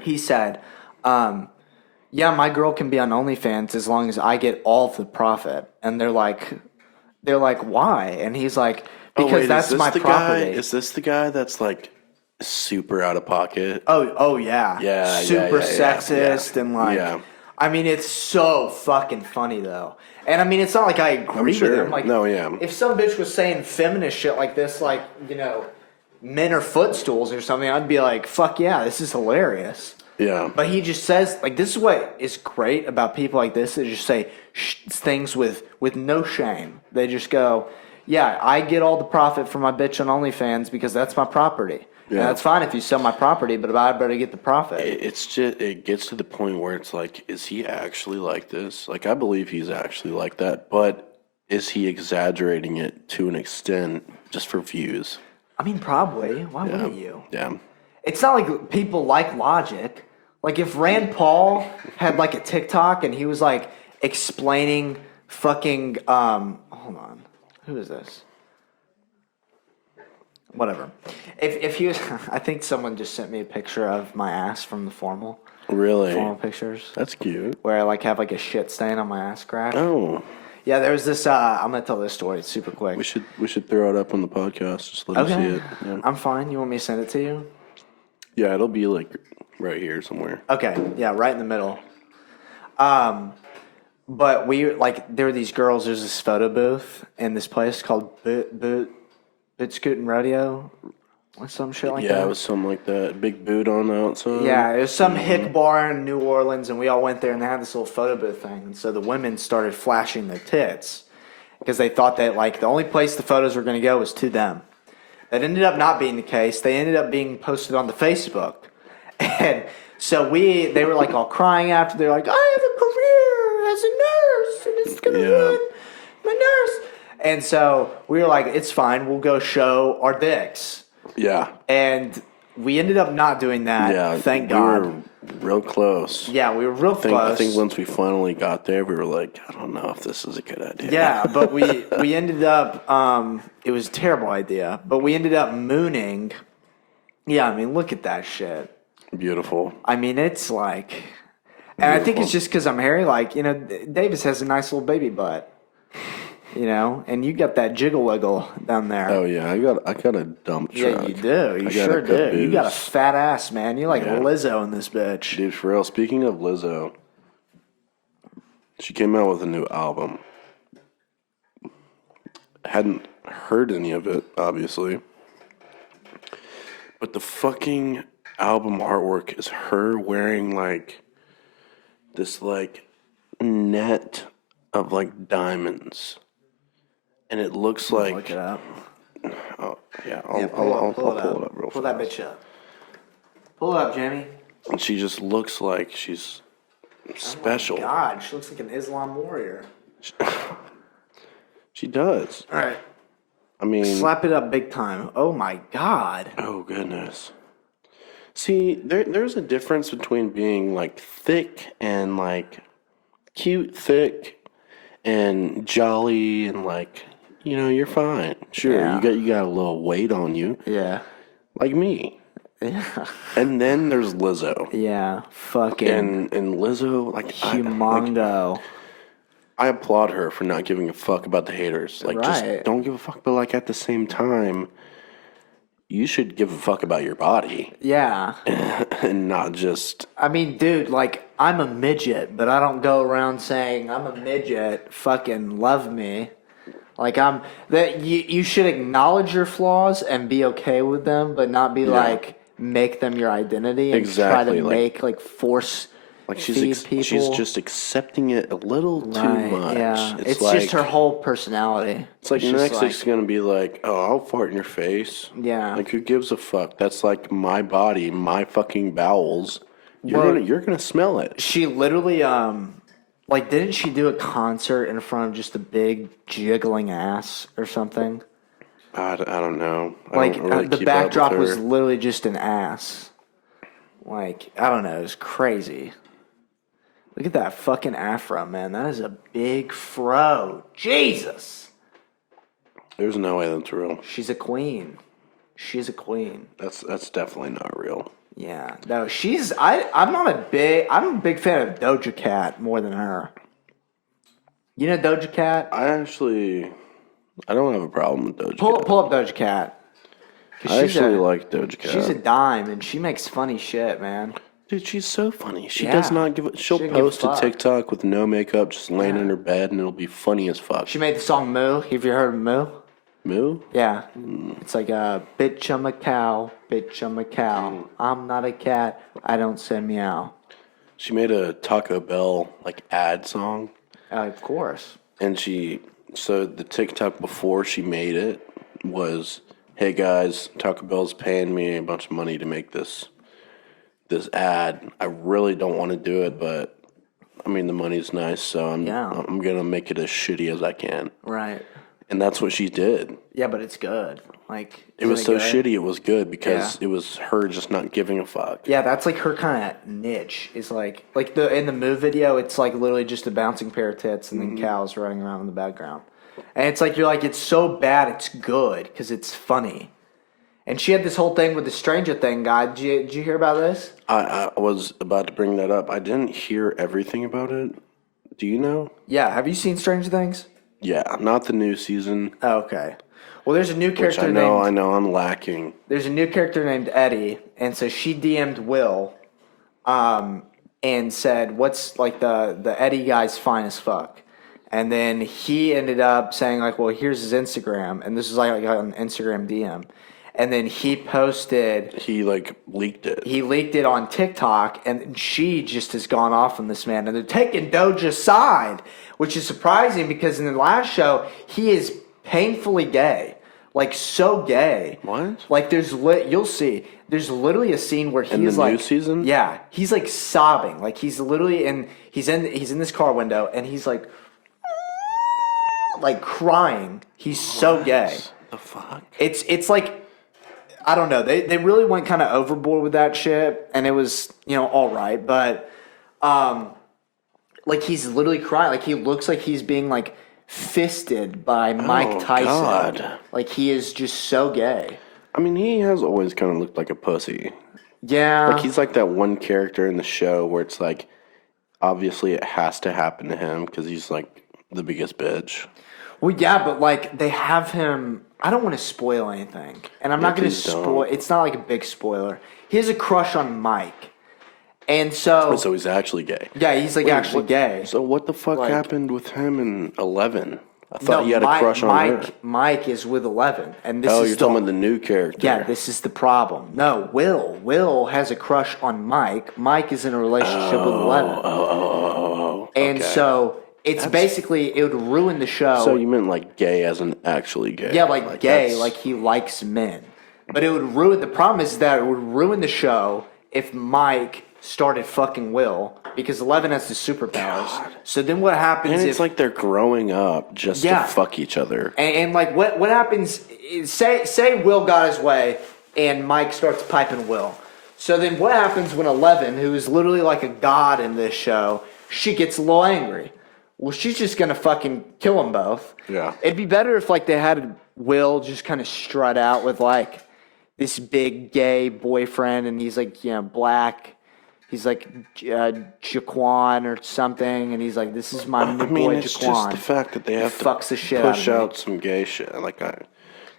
He said, yeah, my girl can be on OnlyFans as long as I get all of the profit. And they're like, why? And he's like, because that's my property. Is this the guy that's like super out of pocket? Oh yeah. Super sexist and like. Yeah. I mean, it's so fucking funny though. And I mean, it's not like I agree with him. Like, no, yeah. If some bitch was saying feminist shit like this, like, you know, men are footstools or something, I'd be like, fuck yeah, this is hilarious. Yeah. But he just says, like, this is what is great about people like this. They just say things with no shame. They just go, yeah, I get all the profit from my bitch on OnlyFans because that's my property. Yeah. And that's fine if you sell my property, but I better get the profit. It's just, it gets to the point where it's like, is he actually like this? Like, I believe he's actually like that, but is he exaggerating it to an extent just for views? I mean, probably. Why wouldn't you? Yeah. It's not like people like logic. Like if Rand Paul had like a TikTok and he was like explaining fucking hold on. Who is this? Whatever. If he was I think someone just sent me a picture of my ass from the formal. Really? Formal pictures. That's cute. Where I like have like a shit stain on my ass crack. Oh. Yeah, there was this I'm gonna tell this story, it's super quick. We should throw it up on the podcast, just let them see it. Yeah. I'm fine. You want me to send it to you? Yeah, it'll be like right here somewhere. Okay, yeah, right in the middle. But we like there were these girls. There's this photo booth in this place called Boot Scootin' Rodeo, or some shit like that. Yeah, it was something like that. Big boot on the outside. Yeah, it was some hick bar in New Orleans, and we all went there and they had this little photo booth thing. And so the women started flashing their tits because they thought that like the only place the photos were going to go was to them. That ended up not being the case. They ended up being posted on the Facebook. And so they were like all crying after. They're like, I have a career as a nurse and it's going to ruin my nurse. And so we were like, it's fine. We'll go show our dicks. Yeah. And we ended up not doing that. Yeah. Thank God. We were real close. Yeah, we were real close. I think once we finally got there, we were like, I don't know if this is a good idea. Yeah, but we ended up, it was a terrible idea, but we ended up mooning. Yeah, I mean, look at that shit. Beautiful. I mean, it's like, and I think it's just because I'm hairy. Like, you know, Davis has a nice little baby butt. You know, and you got that jiggle wiggle down there. Oh yeah, I got a dump truck. Yeah, you do. You sure do. You got a fat ass, man. You're like Lizzo in this bitch. Dude, for real. Speaking of Lizzo, she came out with a new album. Hadn't heard any of it, obviously, but the fucking album artwork is her wearing like this like net of like diamonds. And it looks like. Look it up. Oh, yeah. I'll pull it pull up real fast. Pull that bitch up. Pull it up, Jamie. And she just looks like she's special. Oh my God, she looks like an Islam warrior. She does. All right. I mean. Slap it up big time. Oh my God. Oh, goodness. See, there's a difference between being like thick and like cute, thick, and jolly and like. You know, you're fine. Sure, yeah. you got a little weight on you. Yeah. Like me. Yeah. And then there's Lizzo. Yeah. Fucking. And Lizzo, like humongo. I applaud her for not giving a fuck about the haters. Like, just don't give a fuck. But like at the same time, you should give a fuck about your body Yeah. and not just. I mean, dude, like, I'm a midget, but I don't go around saying I'm a midget, fucking love me. Like, you should acknowledge your flaws and be okay with them, but not be like, make them your identity and try to make, like, force feed people. She's just accepting it a little too much. Yeah. It's like, just her whole personality. It's like next thing's gonna be like, oh, I'll fart in your face. Yeah. Like, who gives a fuck? That's like my body, my fucking bowels. You're gonna smell it. She literally, like, didn't she do a concert in front of just a big jiggling ass or something? I don't know. The backdrop was literally just an ass. Like, I don't know. It was crazy. Look at that fucking afro, man. That is a big fro. Jesus. There's no way that's real. She's a queen. She's a queen. That's definitely not real. Yeah. No, I'm a big fan of Doja Cat more than her. You know Doja Cat? I don't have a problem with Doja Cat. Pull up Doja Cat. I actually like Doja Cat. She's a dime, and she makes funny shit, man. Dude, she's so funny. She does not give a... She'll post a TikTok with no makeup, just laying in her bed, and it'll be funny as fuck. She made the song Moo. Have you heard of Moo? Moo? Yeah. It's like, bitch, I'm a cow. Bitch, I'm a cow. I'm not a cat. I don't say meow. She made a Taco Bell, like, ad song. Of course. And so the TikTok before she made it was, hey guys, Taco Bell's paying me a bunch of money to make this ad. I really don't want to do it, but I mean the money's nice, so I'm gonna make it as shitty as I can. Right. And that's what she did. Yeah, but it's good. Like, it was so shitty. It was good because it was her just not giving a fuck. Yeah, that's like her kind of niche. Is like in the Moo video, it's like literally just a bouncing pair of tits and then cows running around in the background. And it's like, you're like, it's so bad, it's good because it's funny. And she had this whole thing with the Stranger Thing guy. Did you hear about this? I was about to bring that up. I didn't hear everything about it. Do you know? Yeah. Have you seen Stranger Things? Yeah, not the new season. Oh, okay. Well, there's a new character I know, I'm lacking. There's a new character named Eddie, and so she DM'd Will, and said, "What's like the Eddie guy's fine as fuck?" And then he ended up saying like, "Well, here's his Instagram," and this is like an Instagram DM. And then he posted... He, like, leaked it. He leaked it on TikTok, and she just has gone off on this man. And they're taking Doja's side, which is surprising because in the last show, he is painfully gay. Like, so gay. What? Like, you'll see. There's literally a scene where he's like... In the new season? Yeah. He's, like, sobbing. Like, he's literally in... He's in this car window, and he's, like crying. He's so gay. The fuck? It's like... I don't know. They really went kind of overboard with that shit, and it was, all right. But, like, he's literally crying. Like, he looks like he's being, like, fisted by Mike Tyson. God. Like, he is just so gay. I mean, he has always kind of looked like a pussy. Yeah. Like, he's like that one character in the show where it's like, obviously it has to happen to him because he's, like, the biggest bitch. Well, yeah, but, like, they have him... I don't want to spoil anything. And I'm not going to spoil... It's not like a big spoiler. He has a crush on Mike. And so... So he's actually gay. Yeah, he's, like, actually gay. So what the fuck happened with him in 11? I thought he had a crush on her. Mike is with 11. And this you're talking about the new character. Yeah, this is the problem. No, Will. Will has a crush on Mike. Mike is in a relationship with 11. And so... It's basically, it would ruin the show. So you meant like gay as in actually gay? Yeah, like gay, like he likes men. But it would ruin, the problem is that it would ruin the show if Mike started fucking Will, because 11 has the superpowers. God. So then what happens and it's like they're growing up just to fuck each other. And like what happens, is, say Will got his way and Mike starts piping Will. So then what happens when 11, who is literally like a god in this show, she gets a little angry? Well, she's just going to fucking kill them both. Yeah. It'd be better if, like, they had Will just kind of strut out with, like, this big gay boyfriend, and he's, like, black. He's, like, Jaquan or something, and he's like, this is my new boy, Jaquan. It's just the fact that they have to fucks the shit push out out some gay shit. Like,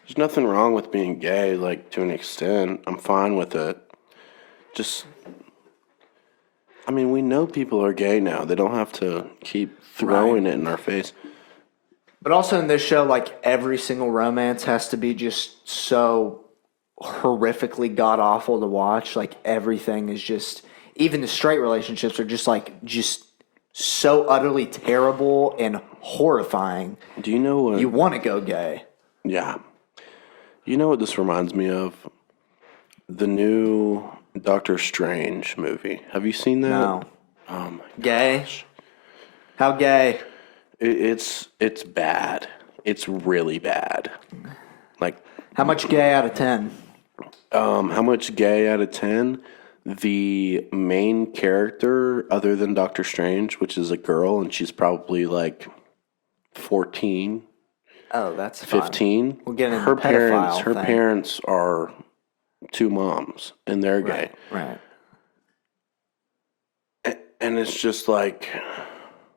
There's nothing wrong with being gay, like, to an extent. I'm fine with it. Just, I mean, we know people are gay now. They don't have to keep throwing it in our face. But also in this show, like, every single romance has to be just so horrifically god-awful to watch. Like, everything is just, even the straight relationships are just, like, just so utterly terrible and horrifying. Do you know what? You want to go gay. Yeah. You know what this reminds me of? The new Doctor Strange movie. Have you seen that? No. Oh my Gay? gosh. How gay? It's bad. It's really bad. Like, How much gay out of 10? how much gay out of 10? The main character, other than Doctor Strange, which is a girl, and she's probably like 14, Oh, that's fine. 15. We'll get into her the parents, pedophile her thing. parents are two moms, and they're gay. Right. And it's just like,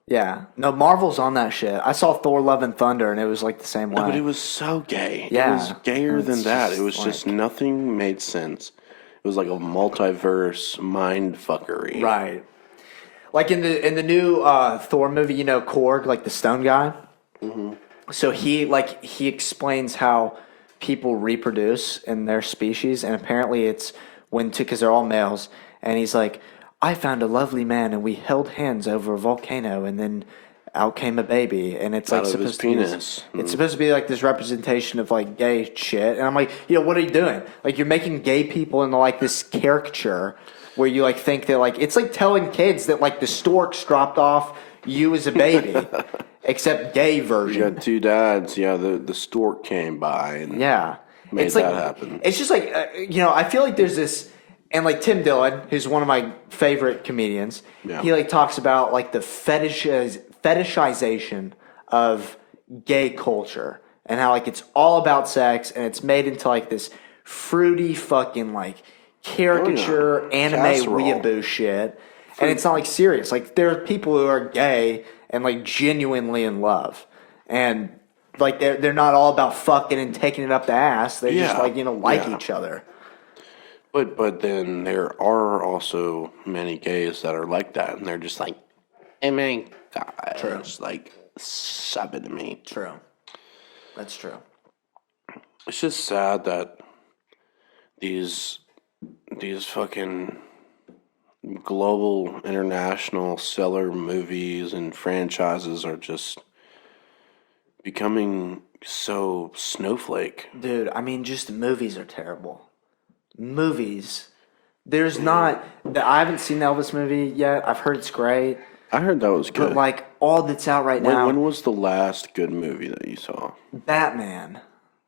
Yeah. No, Marvel's on that shit. I saw Thor: Love and Thunder, and it was like the same way. no, but it was so gay. Yeah. It was gayer It's than that. just It was like- just nothing made sense. It was like a multiverse mind fuckery. Right. Like in the new Thor movie, you know, Korg, like the stone guy. Mm-hmm. So he explains how people reproduce in their species, and apparently it's because they're all males. And he's like, I found a lovely man, and we held hands over a volcano, and then out came a baby, and it's like Out of his supposed to be penis. it's supposed to be like this representation of like gay shit. And I'm like, what are you doing? Like, you're making gay people into like this caricature where you like think that like it's like telling kids that like the storks dropped off you as a baby, except gay You version. got two dads. Yeah, the stork came by and Yeah, made it's that like, happen. It's just like I feel like there's this, and like Tim Dillon, who's one of my favorite comedians, Yeah. he like talks about like the fetishization of gay culture and how like it's all about sex and it's made into like this fruity fucking like caricature anime Casserole. weeaboo shit, and it's not like serious. Like there are people who are gay and like genuinely in love, and like they're not all about fucking and taking it up the ass. They just Yeah. like Yeah. each other. But then there are also many gays that are like that, and they're just like, oh my god, True. it's like sub it to me. True, that's true. It's just sad that these fucking global international seller movies and franchises are just becoming so snowflake. Dude, I mean, just the movies are terrible. Movies. There's not. I haven't seen the Elvis movie yet. I've heard it's great. I heard that was good. But like all that's out right now, when was the last good movie that you saw? Batman.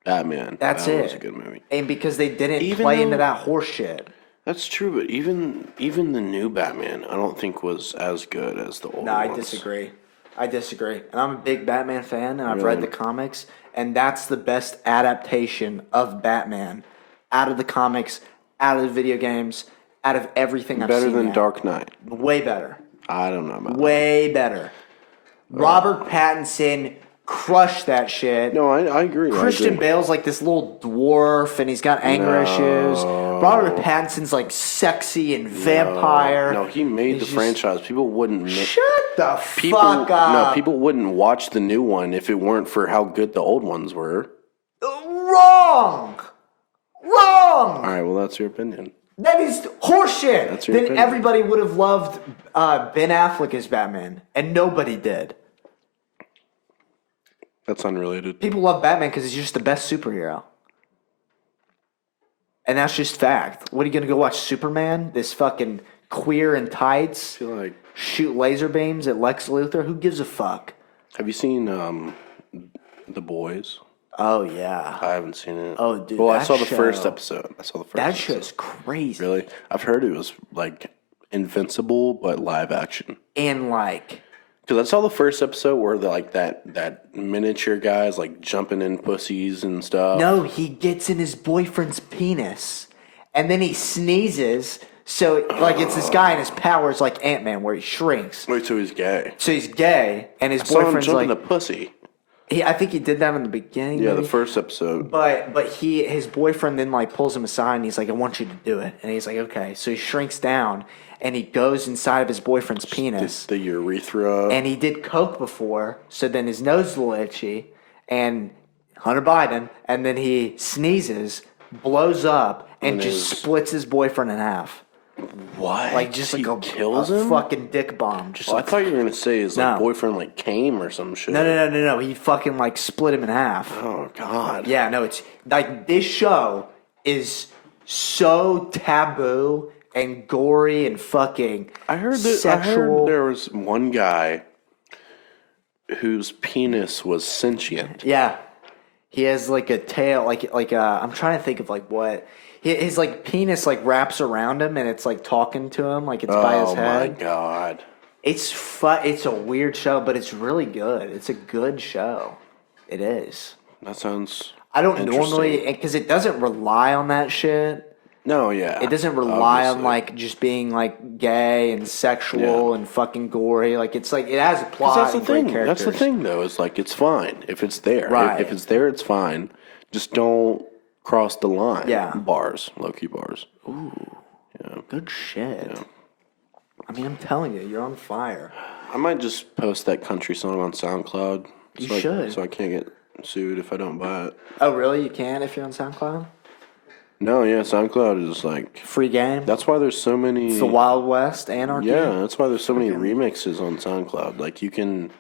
Batman. That's that it. was a good movie. And because they didn't Even play though- into that horse shit. That's true, but even the new Batman, I don't think was as good as the old No, ones. I disagree. And I'm a big Batman fan, and I've read Really? the comics, and that's the best adaptation of Batman out of the comics, out of the video games, out of everything I've Better seen. than now. Dark Knight. Way better. I don't know about that. Way better. Robert Pattinson crushed that shit. No, I agree. Christian I agree. Bale's like this little dwarf, and he's got anger issues. Robert Pattinson's like sexy and vampire. No, he made the He's just- franchise. People wouldn't make Shut the people. fuck up. No, people wouldn't watch the new one if it weren't for how good the old ones were. Wrong. All right, well, that's your opinion. That is horseshit. That's your Then opinion. everybody would have loved Ben Affleck as Batman, and nobody did. That's unrelated. People love Batman because he's just the best superhero. And that's just fact. What are you going to go watch Superman? This fucking queer in tights? I feel like. Shoot laser beams at Lex Luthor? Who gives a fuck? Have you seen The Boys? Oh, yeah. I haven't seen it. Oh, dude, Well, I that saw the first show- episode. That show's crazy. Really? I've heard it was like Invincible, but live action. And like, Because I saw the first episode where the, like that miniature guy's like jumping in pussies and stuff. no, he gets in his boyfriend's penis. And then he sneezes. So, like, it's this guy and his powers like Ant-Man where he shrinks. Wait, so he's gay. So he's gay, and his I saw him boyfriend's jump like, in a pussy. I think he did that in the beginning. Yeah, maybe. the first episode. But his boyfriend then like pulls him aside and he's like, I want you to do it. And he's like, okay. So he shrinks down and he goes inside of his boyfriend's penis. The urethra. And he did coke before, so then his nose is a little itchy. And Hunter Biden, and then he sneezes, blows up, and just splits his boyfriend in half. What? Like just he like kills a him? fucking dick bomb. Just I like, thought you were gonna say his No. boyfriend like came or some shit. no. He fucking like split him in half. Oh God. Yeah, no, it's like this show is so taboo and gory and fucking I heard sexual. there was one guy whose penis was sentient. Yeah, he has like a tail, like I'm trying to think of like what his like penis like wraps around him and it's like talking to him like it's by his head. Oh my God. It's It's a weird show, but it's really good. It's a good show. It is. That sounds. I don't interesting. normally because it doesn't rely on that shit. No, yeah. It doesn't rely on obviously. like just being like gay and sexual and fucking gory. Like it's like it has a 'Cause plot that's the and great thing. characters. That's the thing, though. Is like it's fine if it's there. Right. If it's there, it's fine. Just don't cross the line. Yeah. Bars, low key bars. Good shit. I mean, I'm telling you, you're on fire. I might just post that country song on SoundCloud. You so should. so I can't get sued if I don't buy it. Oh, really? You can if you're on SoundCloud? No, yeah, SoundCloud is like. Free game? That's why there's so many. It's the Wild West anarchy? Yeah, that's why there's so many remixes on SoundCloud. Like you can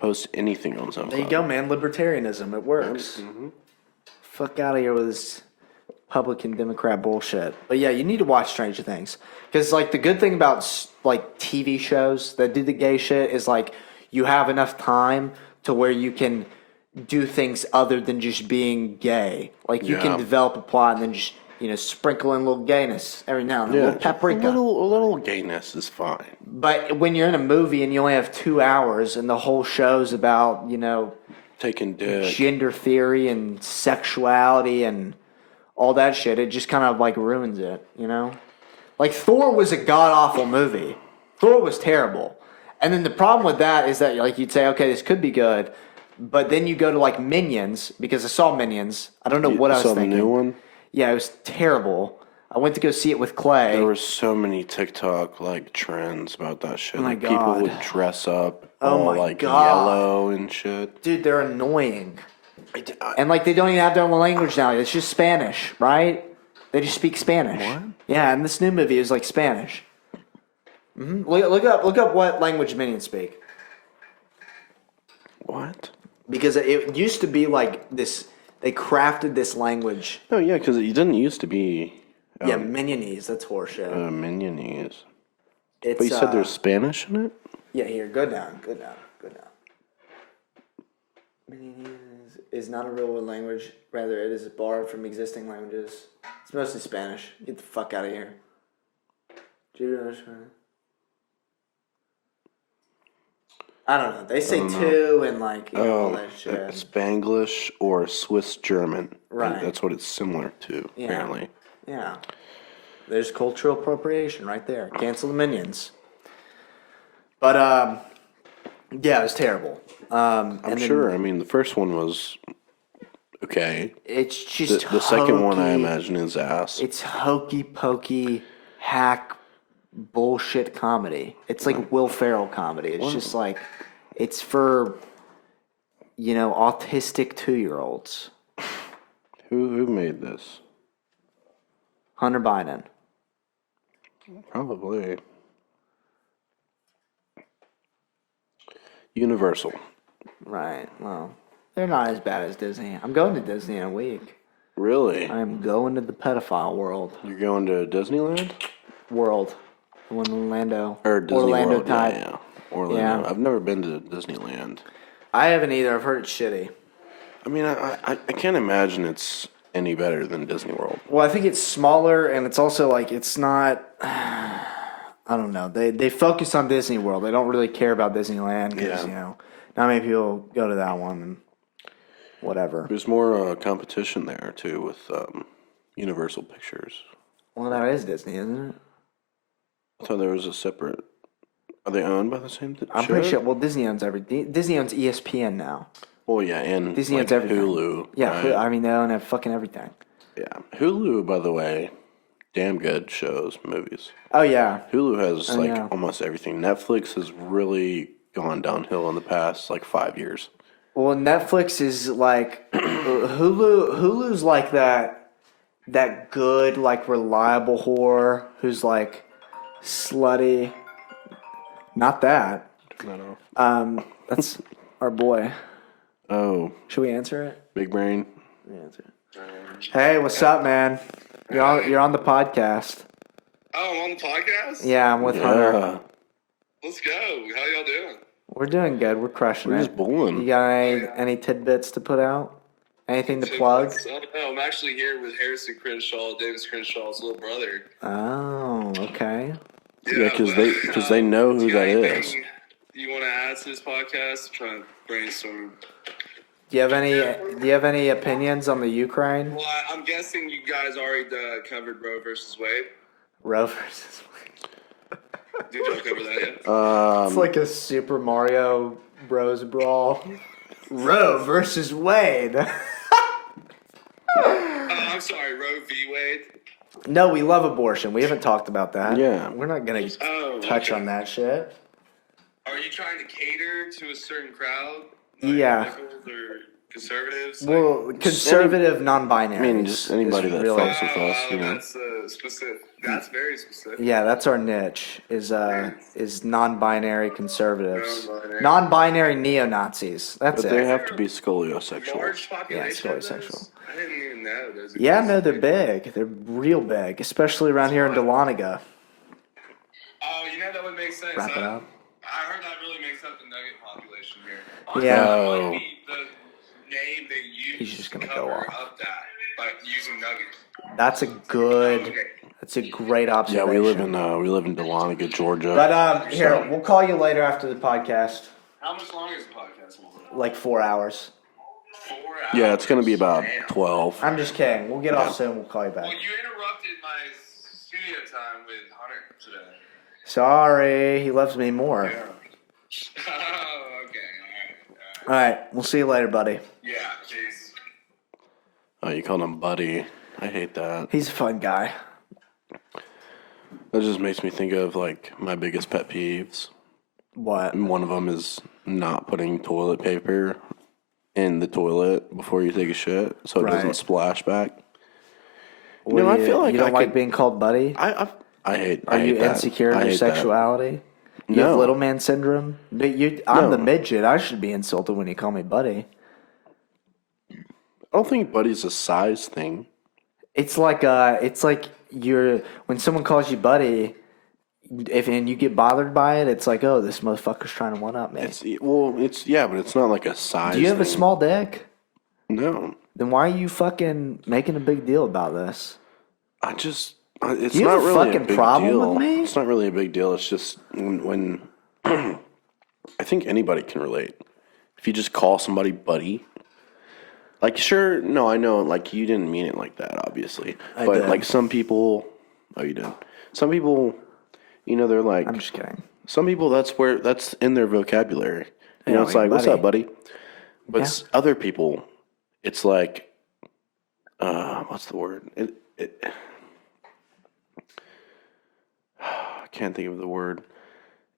post anything on SoundCloud. There you go, man. Libertarianism. It works. Fuck out of here with this Republican Democrat bullshit. But yeah, you need to watch Stranger Things. Because like the good thing about like TV shows that do the gay shit is like you have enough time to where you can do things other than just being gay. Like you can develop a plot and then just sprinkle in a little gayness every now and then. A little paprika. A little gayness is fine. But when you're in a movie and you only have 2 hours and the whole show's about, Taking dick. gender theory and sexuality and all that shit, it just kind of like ruins it, Like Thor was a god-awful movie. Thor was terrible. And then the problem with that is that like you'd say, okay, this could be good. But then you go to like Minions, because I saw Minions. I don't know what I was saw thinking. The new one? Yeah, it was terrible. I went to go see it with Clay. There were so many TikTok like trends about that shit. Oh my like people God. would dress up Oh all my like God. yellow and shit. Dude, they're annoying. And like they don't even have their own language now. It's just Spanish, right? They just speak Spanish. What? Yeah, and this new movie is like Spanish. Look up what language Minions speak. What? Because it used to be like this. They crafted this language. No, yeah, because it didn't used to be. Yeah, Minionese. That's horseshit. Minionese. It's, But you said there's Spanish in it? Yeah, here. Go down. Minionese is not a real world language. Rather, it is borrowed from existing languages. It's mostly Spanish. Get the fuck out of here. I don't know. They say two and like all that shit. Spanglish or Swiss German. Right. That's what it's similar to, apparently. Yeah. There's cultural appropriation right there. Cancel the Minions. But yeah, it was terrible. I'm sure. I mean, the first one was okay. It's just The second one, I hokey. imagine, is ass. It's hokey pokey hack bullshit comedy. It's like Will Ferrell comedy. It's just like it's for autistic 2-year-olds. Who made this? Hunter Biden. Probably. Universal. Right. Well, they're not as bad as Disney. I'm going to Disney in a week. Really? I am going to the pedophile world. You're going to Disneyland? World. The one in Orlando. Or Disney Orlando World, type. yeah. Orlando. Yeah. I've never been to Disneyland. I haven't either. I've heard it's shitty. I mean, I can't imagine it's any better than Disney World. Well, I think it's smaller, and it's also like it's not. I don't know. They focus on Disney World. They don't really care about Disneyland because not many people go to that one and whatever. There's more competition there too with Universal Pictures. Well, that is Disney, isn't it? I thought there was a separate. Are they owned by the same? I'm pretty sure. Well, Disney owns everything. Disney owns ESPN now. Well, yeah, and Disney like owns everything. Hulu. Yeah, right? I mean, they own fucking everything. Yeah. Hulu, by the way, damn good shows, movies. Oh, yeah. Hulu has yeah. almost everything. Netflix has really gone downhill in the past 5 years. Well, Netflix is like Hulu's like that good, like reliable whore who's like slutty. Not that. I know. That's our boy. Oh, Should we answer it? big brain. Hey, what's up, man? You're on the podcast. Oh, I'm on the podcast? Yeah, I'm with Hunter. Yeah. Let's go. How y'all doing? We're doing good. We're crushing We're it. just bowling. You got any tidbits to put out? Anything to plug? Oh, I'm actually here with Harrison Crenshaw, Davis Crenshaw's little brother. Oh, okay. Yeah, because they know who that is. You want to add to this podcast? I'm trying to brainstorm. Do you have any opinions on the Ukraine? Well, I'm guessing you guys already covered Roe versus Wade. Roe versus Wade. Did y'all cover that yet? It's like a Super Mario Bros. Brawl. Roe versus Wade. I'm sorry, Roe v. Wade. No, we love abortion. We haven't talked about that. Yeah. We're not going to touch on that shit. Are you trying to cater to a certain crowd? Yeah. Liberals or conservatives? Well, conservative, non-binary. I mean, just anybody that fucks with us, you know. That's specific. That's very specific. Yeah, that's our niche. Is non-binary conservatives, Non-binary. non-binary neo-Nazis. That's But it. they have to be scoliosexual. Large population. Yeah, of sexual. those? I didn't even know those. Yeah, no, existed. they're big. They're real big, especially around here in Dahlonega. Oh, you know that would make sense. Wrap it up. I heard that really makes up the nugget population here. Yeah. That might be the name they use. He's just gonna to go cover off. up that by using nuggets. That's a good. That's a great Yeah, observation. we live in Dahlonega, Georgia. But here, we'll call you later after the podcast. How much longer is the podcast? Like 4 hours. 4 hours. Yeah, it's gonna be about Damn. 12. I'm just kidding. We'll get off soon. We'll call you back. Well, you interrupted my studio time with Hunter today. Sorry, he loves me more. Yeah. Oh, okay. All right. All right, we'll see you later, buddy. Yeah, jeez. Oh, you called him buddy. I hate that. He's a fun guy. That just makes me think of my biggest pet peeves. What? And one of them is not putting toilet paper in the toilet before you take a shit, so it Right. doesn't splash back. Well, I feel like you don't I like could- being called buddy. I hate. Are I hate you that. insecure in I your hate that. sexuality? You have No. little man syndrome. But I'm No. the midget. I should be insulted when you call me buddy. I don't think buddy's a size thing. It's like you're when someone calls you buddy, and you get bothered by it. It's like, oh, this motherfucker's trying to one up me. But it's not like a size. Do you have a thing. small dick? No, Then why are you fucking making a big deal about this? it's Do you not have a really fucking a big problem deal. with me? It's not really a big deal. It's just when I think anybody can relate. If you just call somebody buddy, sure, no, I know, you didn't mean it like that, obviously, I but did. some people, oh, you did. Some people, they're like, I'm just kidding. some people that's in their vocabulary. Yeah, It's like, what's buddy. up, buddy? But Yeah. other people, it's like, what's the word? I can't think of the word.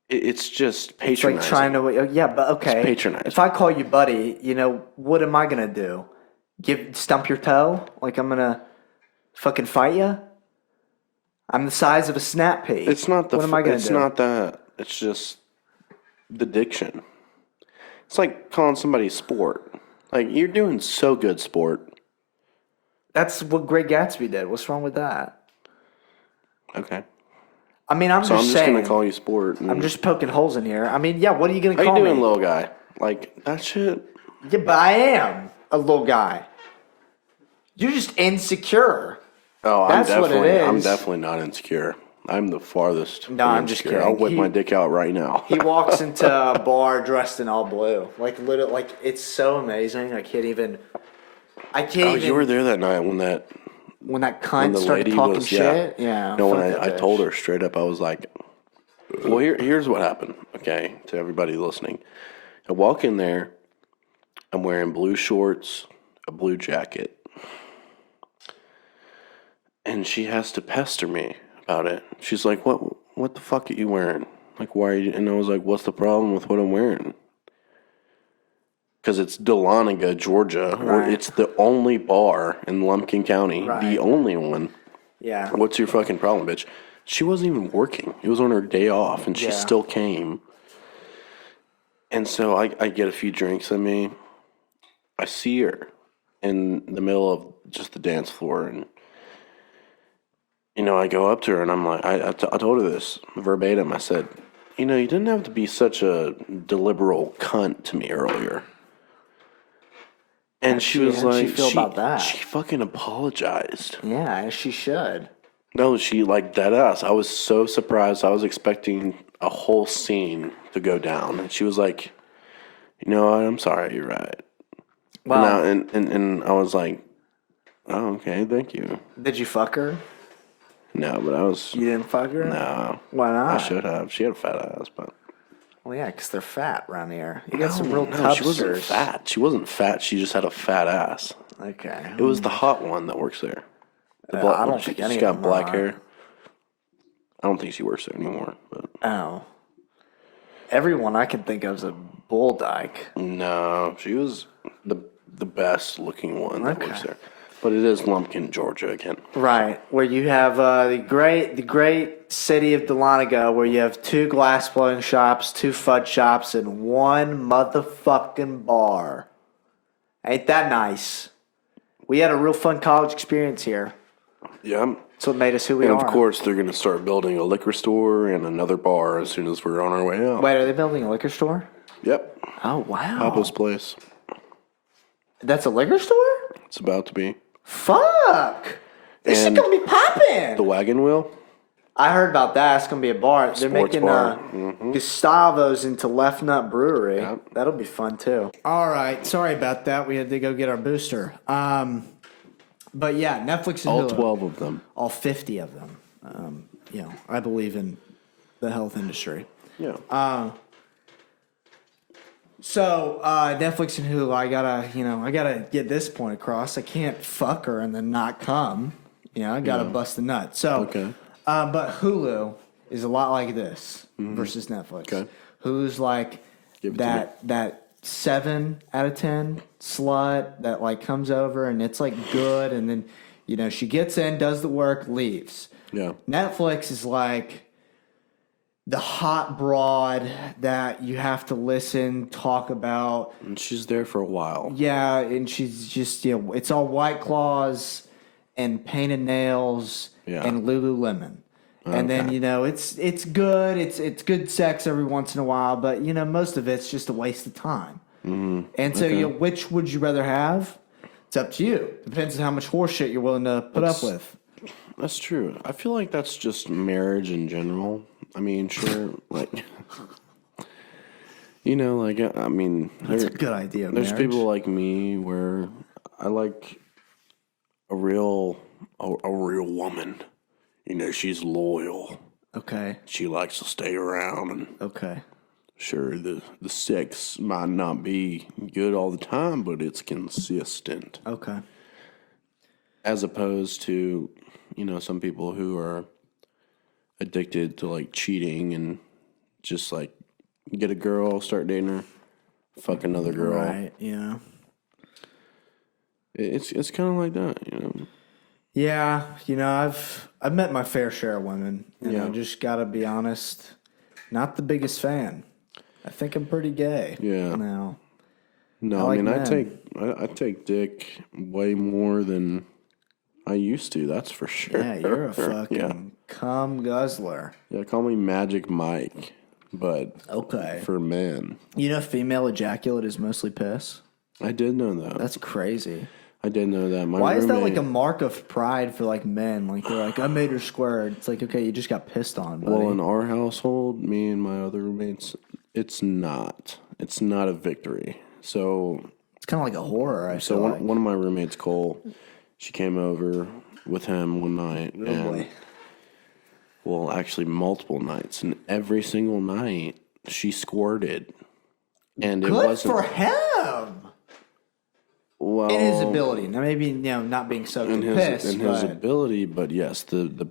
It's just It's patronizing. like trying to, yeah, but okay. It's patronizing. If I call you buddy, what am I gonna do? Stump your toe? Like I'm gonna fucking fight you? I'm the size of a snap pea. It's not the. What am I gonna it's do? not that. It's just the diction. It's like calling somebody sport. Like you're doing so good, sport. That's what Great Gatsby did. What's wrong with that? Okay. I mean, I'm So just I'm just saying. gonna call you sport. I'm just poking holes in here. I mean, yeah. What are you gonna How call you doing, me? little guy? Like that shit. Yeah, but I am a little guy. You're just insecure. Oh, That's what it I'm is. definitely not insecure. I'm the farthest. No, from I'm just insecure. kidding. I'll whip my dick out right now. He walks into a bar dressed in all blue. Literally, it's so amazing. I can't even. Oh, you were there that night when that when that when cunt the started lady talking was shit. Yeah. No, when fuck I that told bitch. her straight up, I was like, "Well, here's what happened." Okay, to everybody listening, I walk in there. I'm wearing blue shorts, a blue jacket. And she has to pester me about it. She's like, what the fuck are you wearing? Like, why are you? And I was like, what's the problem with what I'm wearing? Because it's Dahlonega, Georgia. Right. It's the only bar in Lumpkin County. Right. The only one. Yeah. What's your fucking problem, bitch? She wasn't even working. It was on her day off, and she still came. And so I get a few drinks in me. I see her in the middle of just the dance floor, and I go up to her, and I'm like, I told her this verbatim. I said, you didn't have to be such a deliberate cunt to me earlier. And she was like, how'd she feel about that? She fucking apologized. Yeah, as she should. No, she like dead ass. I was so surprised. I was expecting a whole scene to go down, and she was like, "You know what? I'm sorry. You're right." Wow. And I was like, "Oh, okay, thank you." Did you fuck her? No, but I was. You didn't fuck her? No. Why not? I should have. She had a fat ass, but. Well, yeah, because they're fat around here. You got some real tubsters. She wasn't fat. She wasn't fat. She just had a fat ass. Okay. It was the hot one that works there. I don't think any she's of got them black are. hair. I don't think she works there anymore. But Oh. Everyone I can think of is a bull dyke. no, she was the best looking one that Okay. works there. But it is Lumpkin, Georgia again. Right, where you have the great city of Dahlonega, where you have 2 glass blowing shops, 2 fudge shops, and 1 motherfucking bar. Ain't that nice? We had a real fun college experience here. Yeah. That's what made us who we And are. of course, they're going to start building a liquor store and another bar as soon as we're on our way out. Wait, are they building a liquor store? Yep. Oh, wow. Papa's place. That's a liquor store? It's about to be. Fuck! This shit And gonna be popping! The Wagon Wheel? I heard about that. It's gonna be a bar. They're Sports making bar. Gustavo's into Left Nut Brewery. Yep. That'll be fun too. All right, sorry about that. We had to go get our booster. But yeah, Netflix and All Hulu. 12 of them. All 50 of them. I believe in the health industry. Yeah. So Netflix and Hulu, I gotta get this point across. I can't fuck her and then not come. I gotta bust a nut. So, Okay. But Hulu is a lot like this versus Netflix. Okay. Hulu's like Give it to that 7 out of 10 slut that like comes over and it's like good, and then she gets in, does the work, leaves. Yeah. Netflix is like the hot broad that you have to listen, talk about. And she's there for a while. Yeah, and she's just, it's all White Claws and painted nails and Lululemon. And then, it's good. It's good sex every once in a while, but, most of it's just a waste of time. Mm-hmm. And so, which would you rather have? It's up to you. Depends on how much horse shit you're willing to put up with. That's true. I feel like that's just marriage in general. I mean, sure, like, I mean, That's a good idea. There's marriage. people like me where I like a real woman. She's loyal. Okay. She likes to stay around, and Okay. sure, the sex might not be good all the time, but it's consistent. Okay. As opposed to, some people who are addicted to like cheating and just like get a girl, start dating her, fuck another girl. Right. Yeah. It's kind of like that, Yeah, I've met my fair share of women, and Yeah. I just gotta be honest, not the biggest fan. I think I'm pretty gay. Yeah. Now. No, I like I mean men. I take dick way more than I used to. That's for sure. Yeah, you're a fucking Yeah. cum guzzler. Yeah, call me Magic Mike, but Okay. for men. Female ejaculate is mostly piss. I did know that. That's crazy. I did know that. My Why is that roommate- like a mark of pride for like men? Like they're like, I made her squirt. It's like, okay, you just got pissed on, buddy. Well, in our household, me and my other roommates, it's not. It's not a victory. So it's kind of like a horror. I So feel one, like. one of my roommates, Cole, she came over with him one night, and well, actually multiple nights, and every single night she squirted, and it Good wasn't. for him. Well, in his ability. Now, maybe not being soaked in piss, his but ability, but yes, the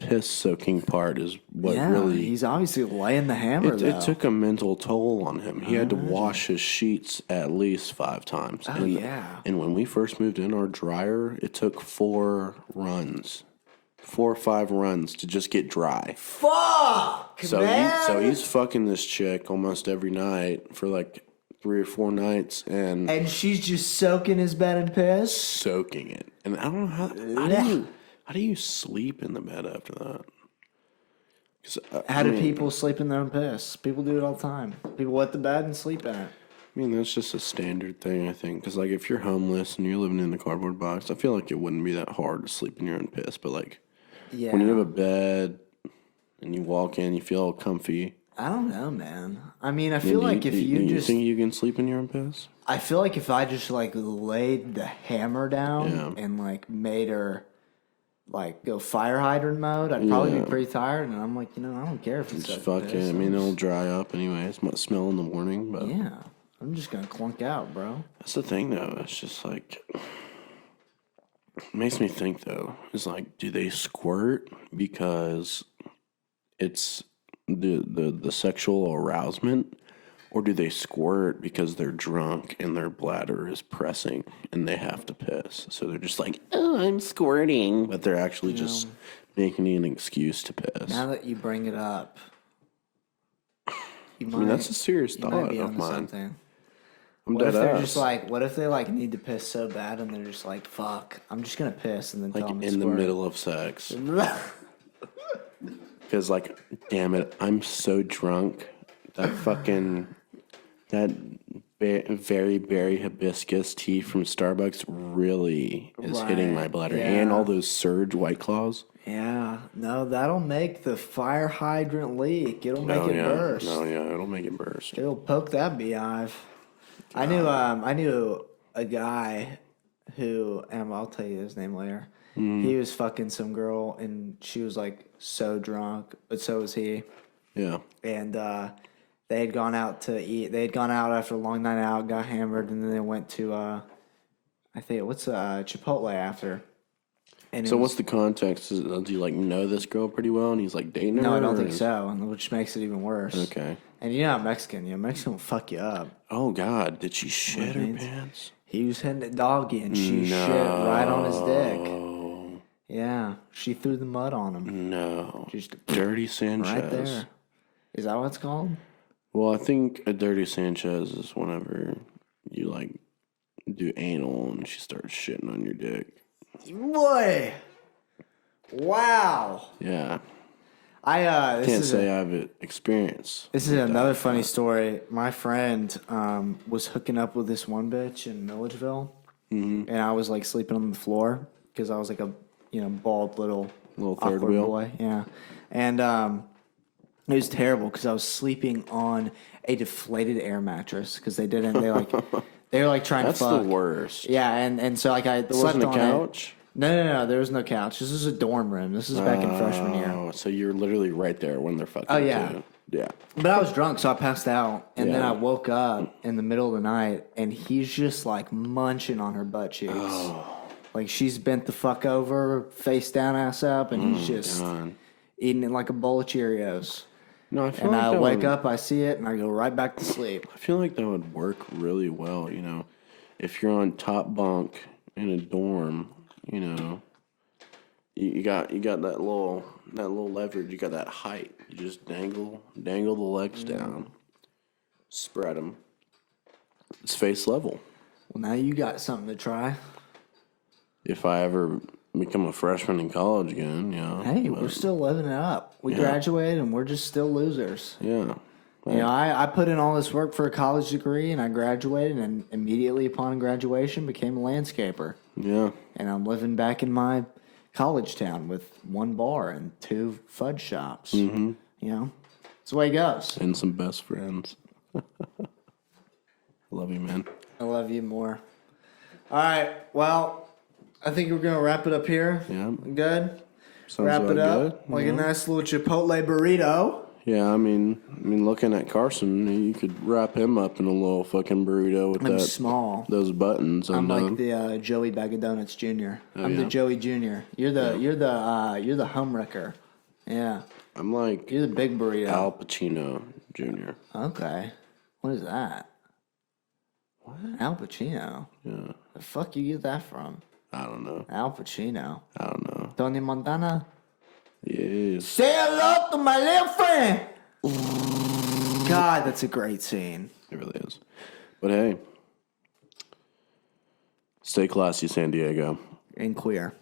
piss soaking part is what really. he's obviously laying the hammer. It took a mental toll on him. He had to wash his sheets at least 5 times. Oh, yeah. And when we first moved in, our dryer, it took 4 or 5 runs to just get dry. Fuck, man. So he's fucking this chick almost every night for like 3 or 4 nights, and she's just soaking his bed in piss. soaking it. And I don't know how do you sleep in the bed after that? How do people sleep in their own piss? People do it all the time. People wet the bed and sleep in it. I mean, that's just a standard thing, I think. Because, like, if you're homeless and you're living in a cardboard box, I feel like it wouldn't be that hard to sleep in your own piss. But, like, when you have a bed and you walk in, you feel all comfy. I don't know, man. I mean, I feel like if you just... think you can sleep in your own piss? I feel like if I just, like, laid the hammer down and, like, made her... like go fire hydrant mode, I'd probably be pretty tired, and I'm like, I don't care if it's just fucking. I mean, it'll dry up anyways. Might smell in the morning, but yeah, I'm just gonna clunk out, bro. That's the thing, though. It's just like it makes me think, though. Is like, do they squirt because it's the sexual arousement? Or do they squirt because they're drunk and their bladder is pressing and they have to piss? So they're just like, oh, I'm squirting. But they're actually just making an excuse to piss. Now that you bring it up, that's a serious thought of mine. Something. What if they're just like, what if they like need to piss so bad and they're just like, fuck, I'm just going to piss and then like tell them to in the squirt. middle of sex. Because like, damn it, I'm so drunk. That very berry hibiscus tea from Starbucks really is hitting my bladder. Yeah. And all those Surge White Claws. Yeah, no, that'll make the fire hydrant leak. It'll make it burst. No, yeah, it'll make it burst. It'll poke that beehive. I knew a guy who, and I'll tell you his name later. He was fucking some girl, and she was like so drunk, but so was he. Yeah. And they had gone out to eat. They had gone out after a long night out, got hammered, and then they went to I think Chipotle after. And so what's the context? Do you like know this girl pretty well, and he's like dating her? No, I don't think so, which makes it even worse. Okay. And you're not Mexican. Mexican will fuck you up. Oh God, did she shit her pants? He was hitting it doggy, and she shit right on his dick. Yeah, she threw the mud on him. No. Just Dirty Sanchez. right there. Is that what it's called? Well, I think a Dirty Sanchez is whenever you like do anal and she starts shitting on your dick. Boy, wow. Yeah. I can't say I've experienced. This is another funny story. My friend was hooking up with this one bitch in Milledgeville, and I was like sleeping on the floor because I was like a bald little third awkward wheel boy. Yeah, and it was terrible because I was sleeping on a deflated air mattress because they were like trying That's to fuck. the worst. Yeah, and so like I There slept wasn't on a couch? it. No, there was no couch. This is a dorm room. This is back in freshman year. Oh, so you're literally right there when they're fucking. Oh, yeah. Too. Yeah. But I was drunk, so I passed out, and then Yeah. I woke up in the middle of the night, and he's just like munching on her butt cheeks. Oh. Like she's bent the fuck over, face down, ass up, and he's just God. eating it like a bowl of Cheerios. No, I feel And like I that wake would, up, I see it, and I go right back to sleep. I feel like that would work really well. If you're on top bunk in a dorm, you got that little leverage. You got that height. You just dangle the legs down, spread them. It's face level. Well, now you got something to try. If I ever become a freshman in college again, Hey, we're still living it up. We graduated, and we're just still losers. Yeah. I put in all this work for a college degree, and I graduated, and immediately upon graduation became a landscaper. Yeah. And I'm living back in my college town with one bar and 2 fudge shops. Mm-hmm. It's the way it goes. And some best friends. Love you, man. I love you more. All right, well, I think we're going to wrap it up here. Yeah. Good? Sounds Wrap it up good. like a nice little Chipotle burrito. Yeah, I mean, looking at Carson, you could wrap him up in a little fucking burrito with I'm small. those buttons. I'm like the Joey Bag of Donuts Jr. I'm the Joey Jr. You're the Humwrecker. Yeah. I'm like You're the big burrito. Al Pacino Jr. Okay. What is that? What? Al Pacino. Yeah. The fuck you get that from? I don't know. Al Pacino. I don't know. Tony Montana. Yes. Say hello to my little friend. God, that's a great scene. It really is. But hey, stay classy, San Diego. And queer.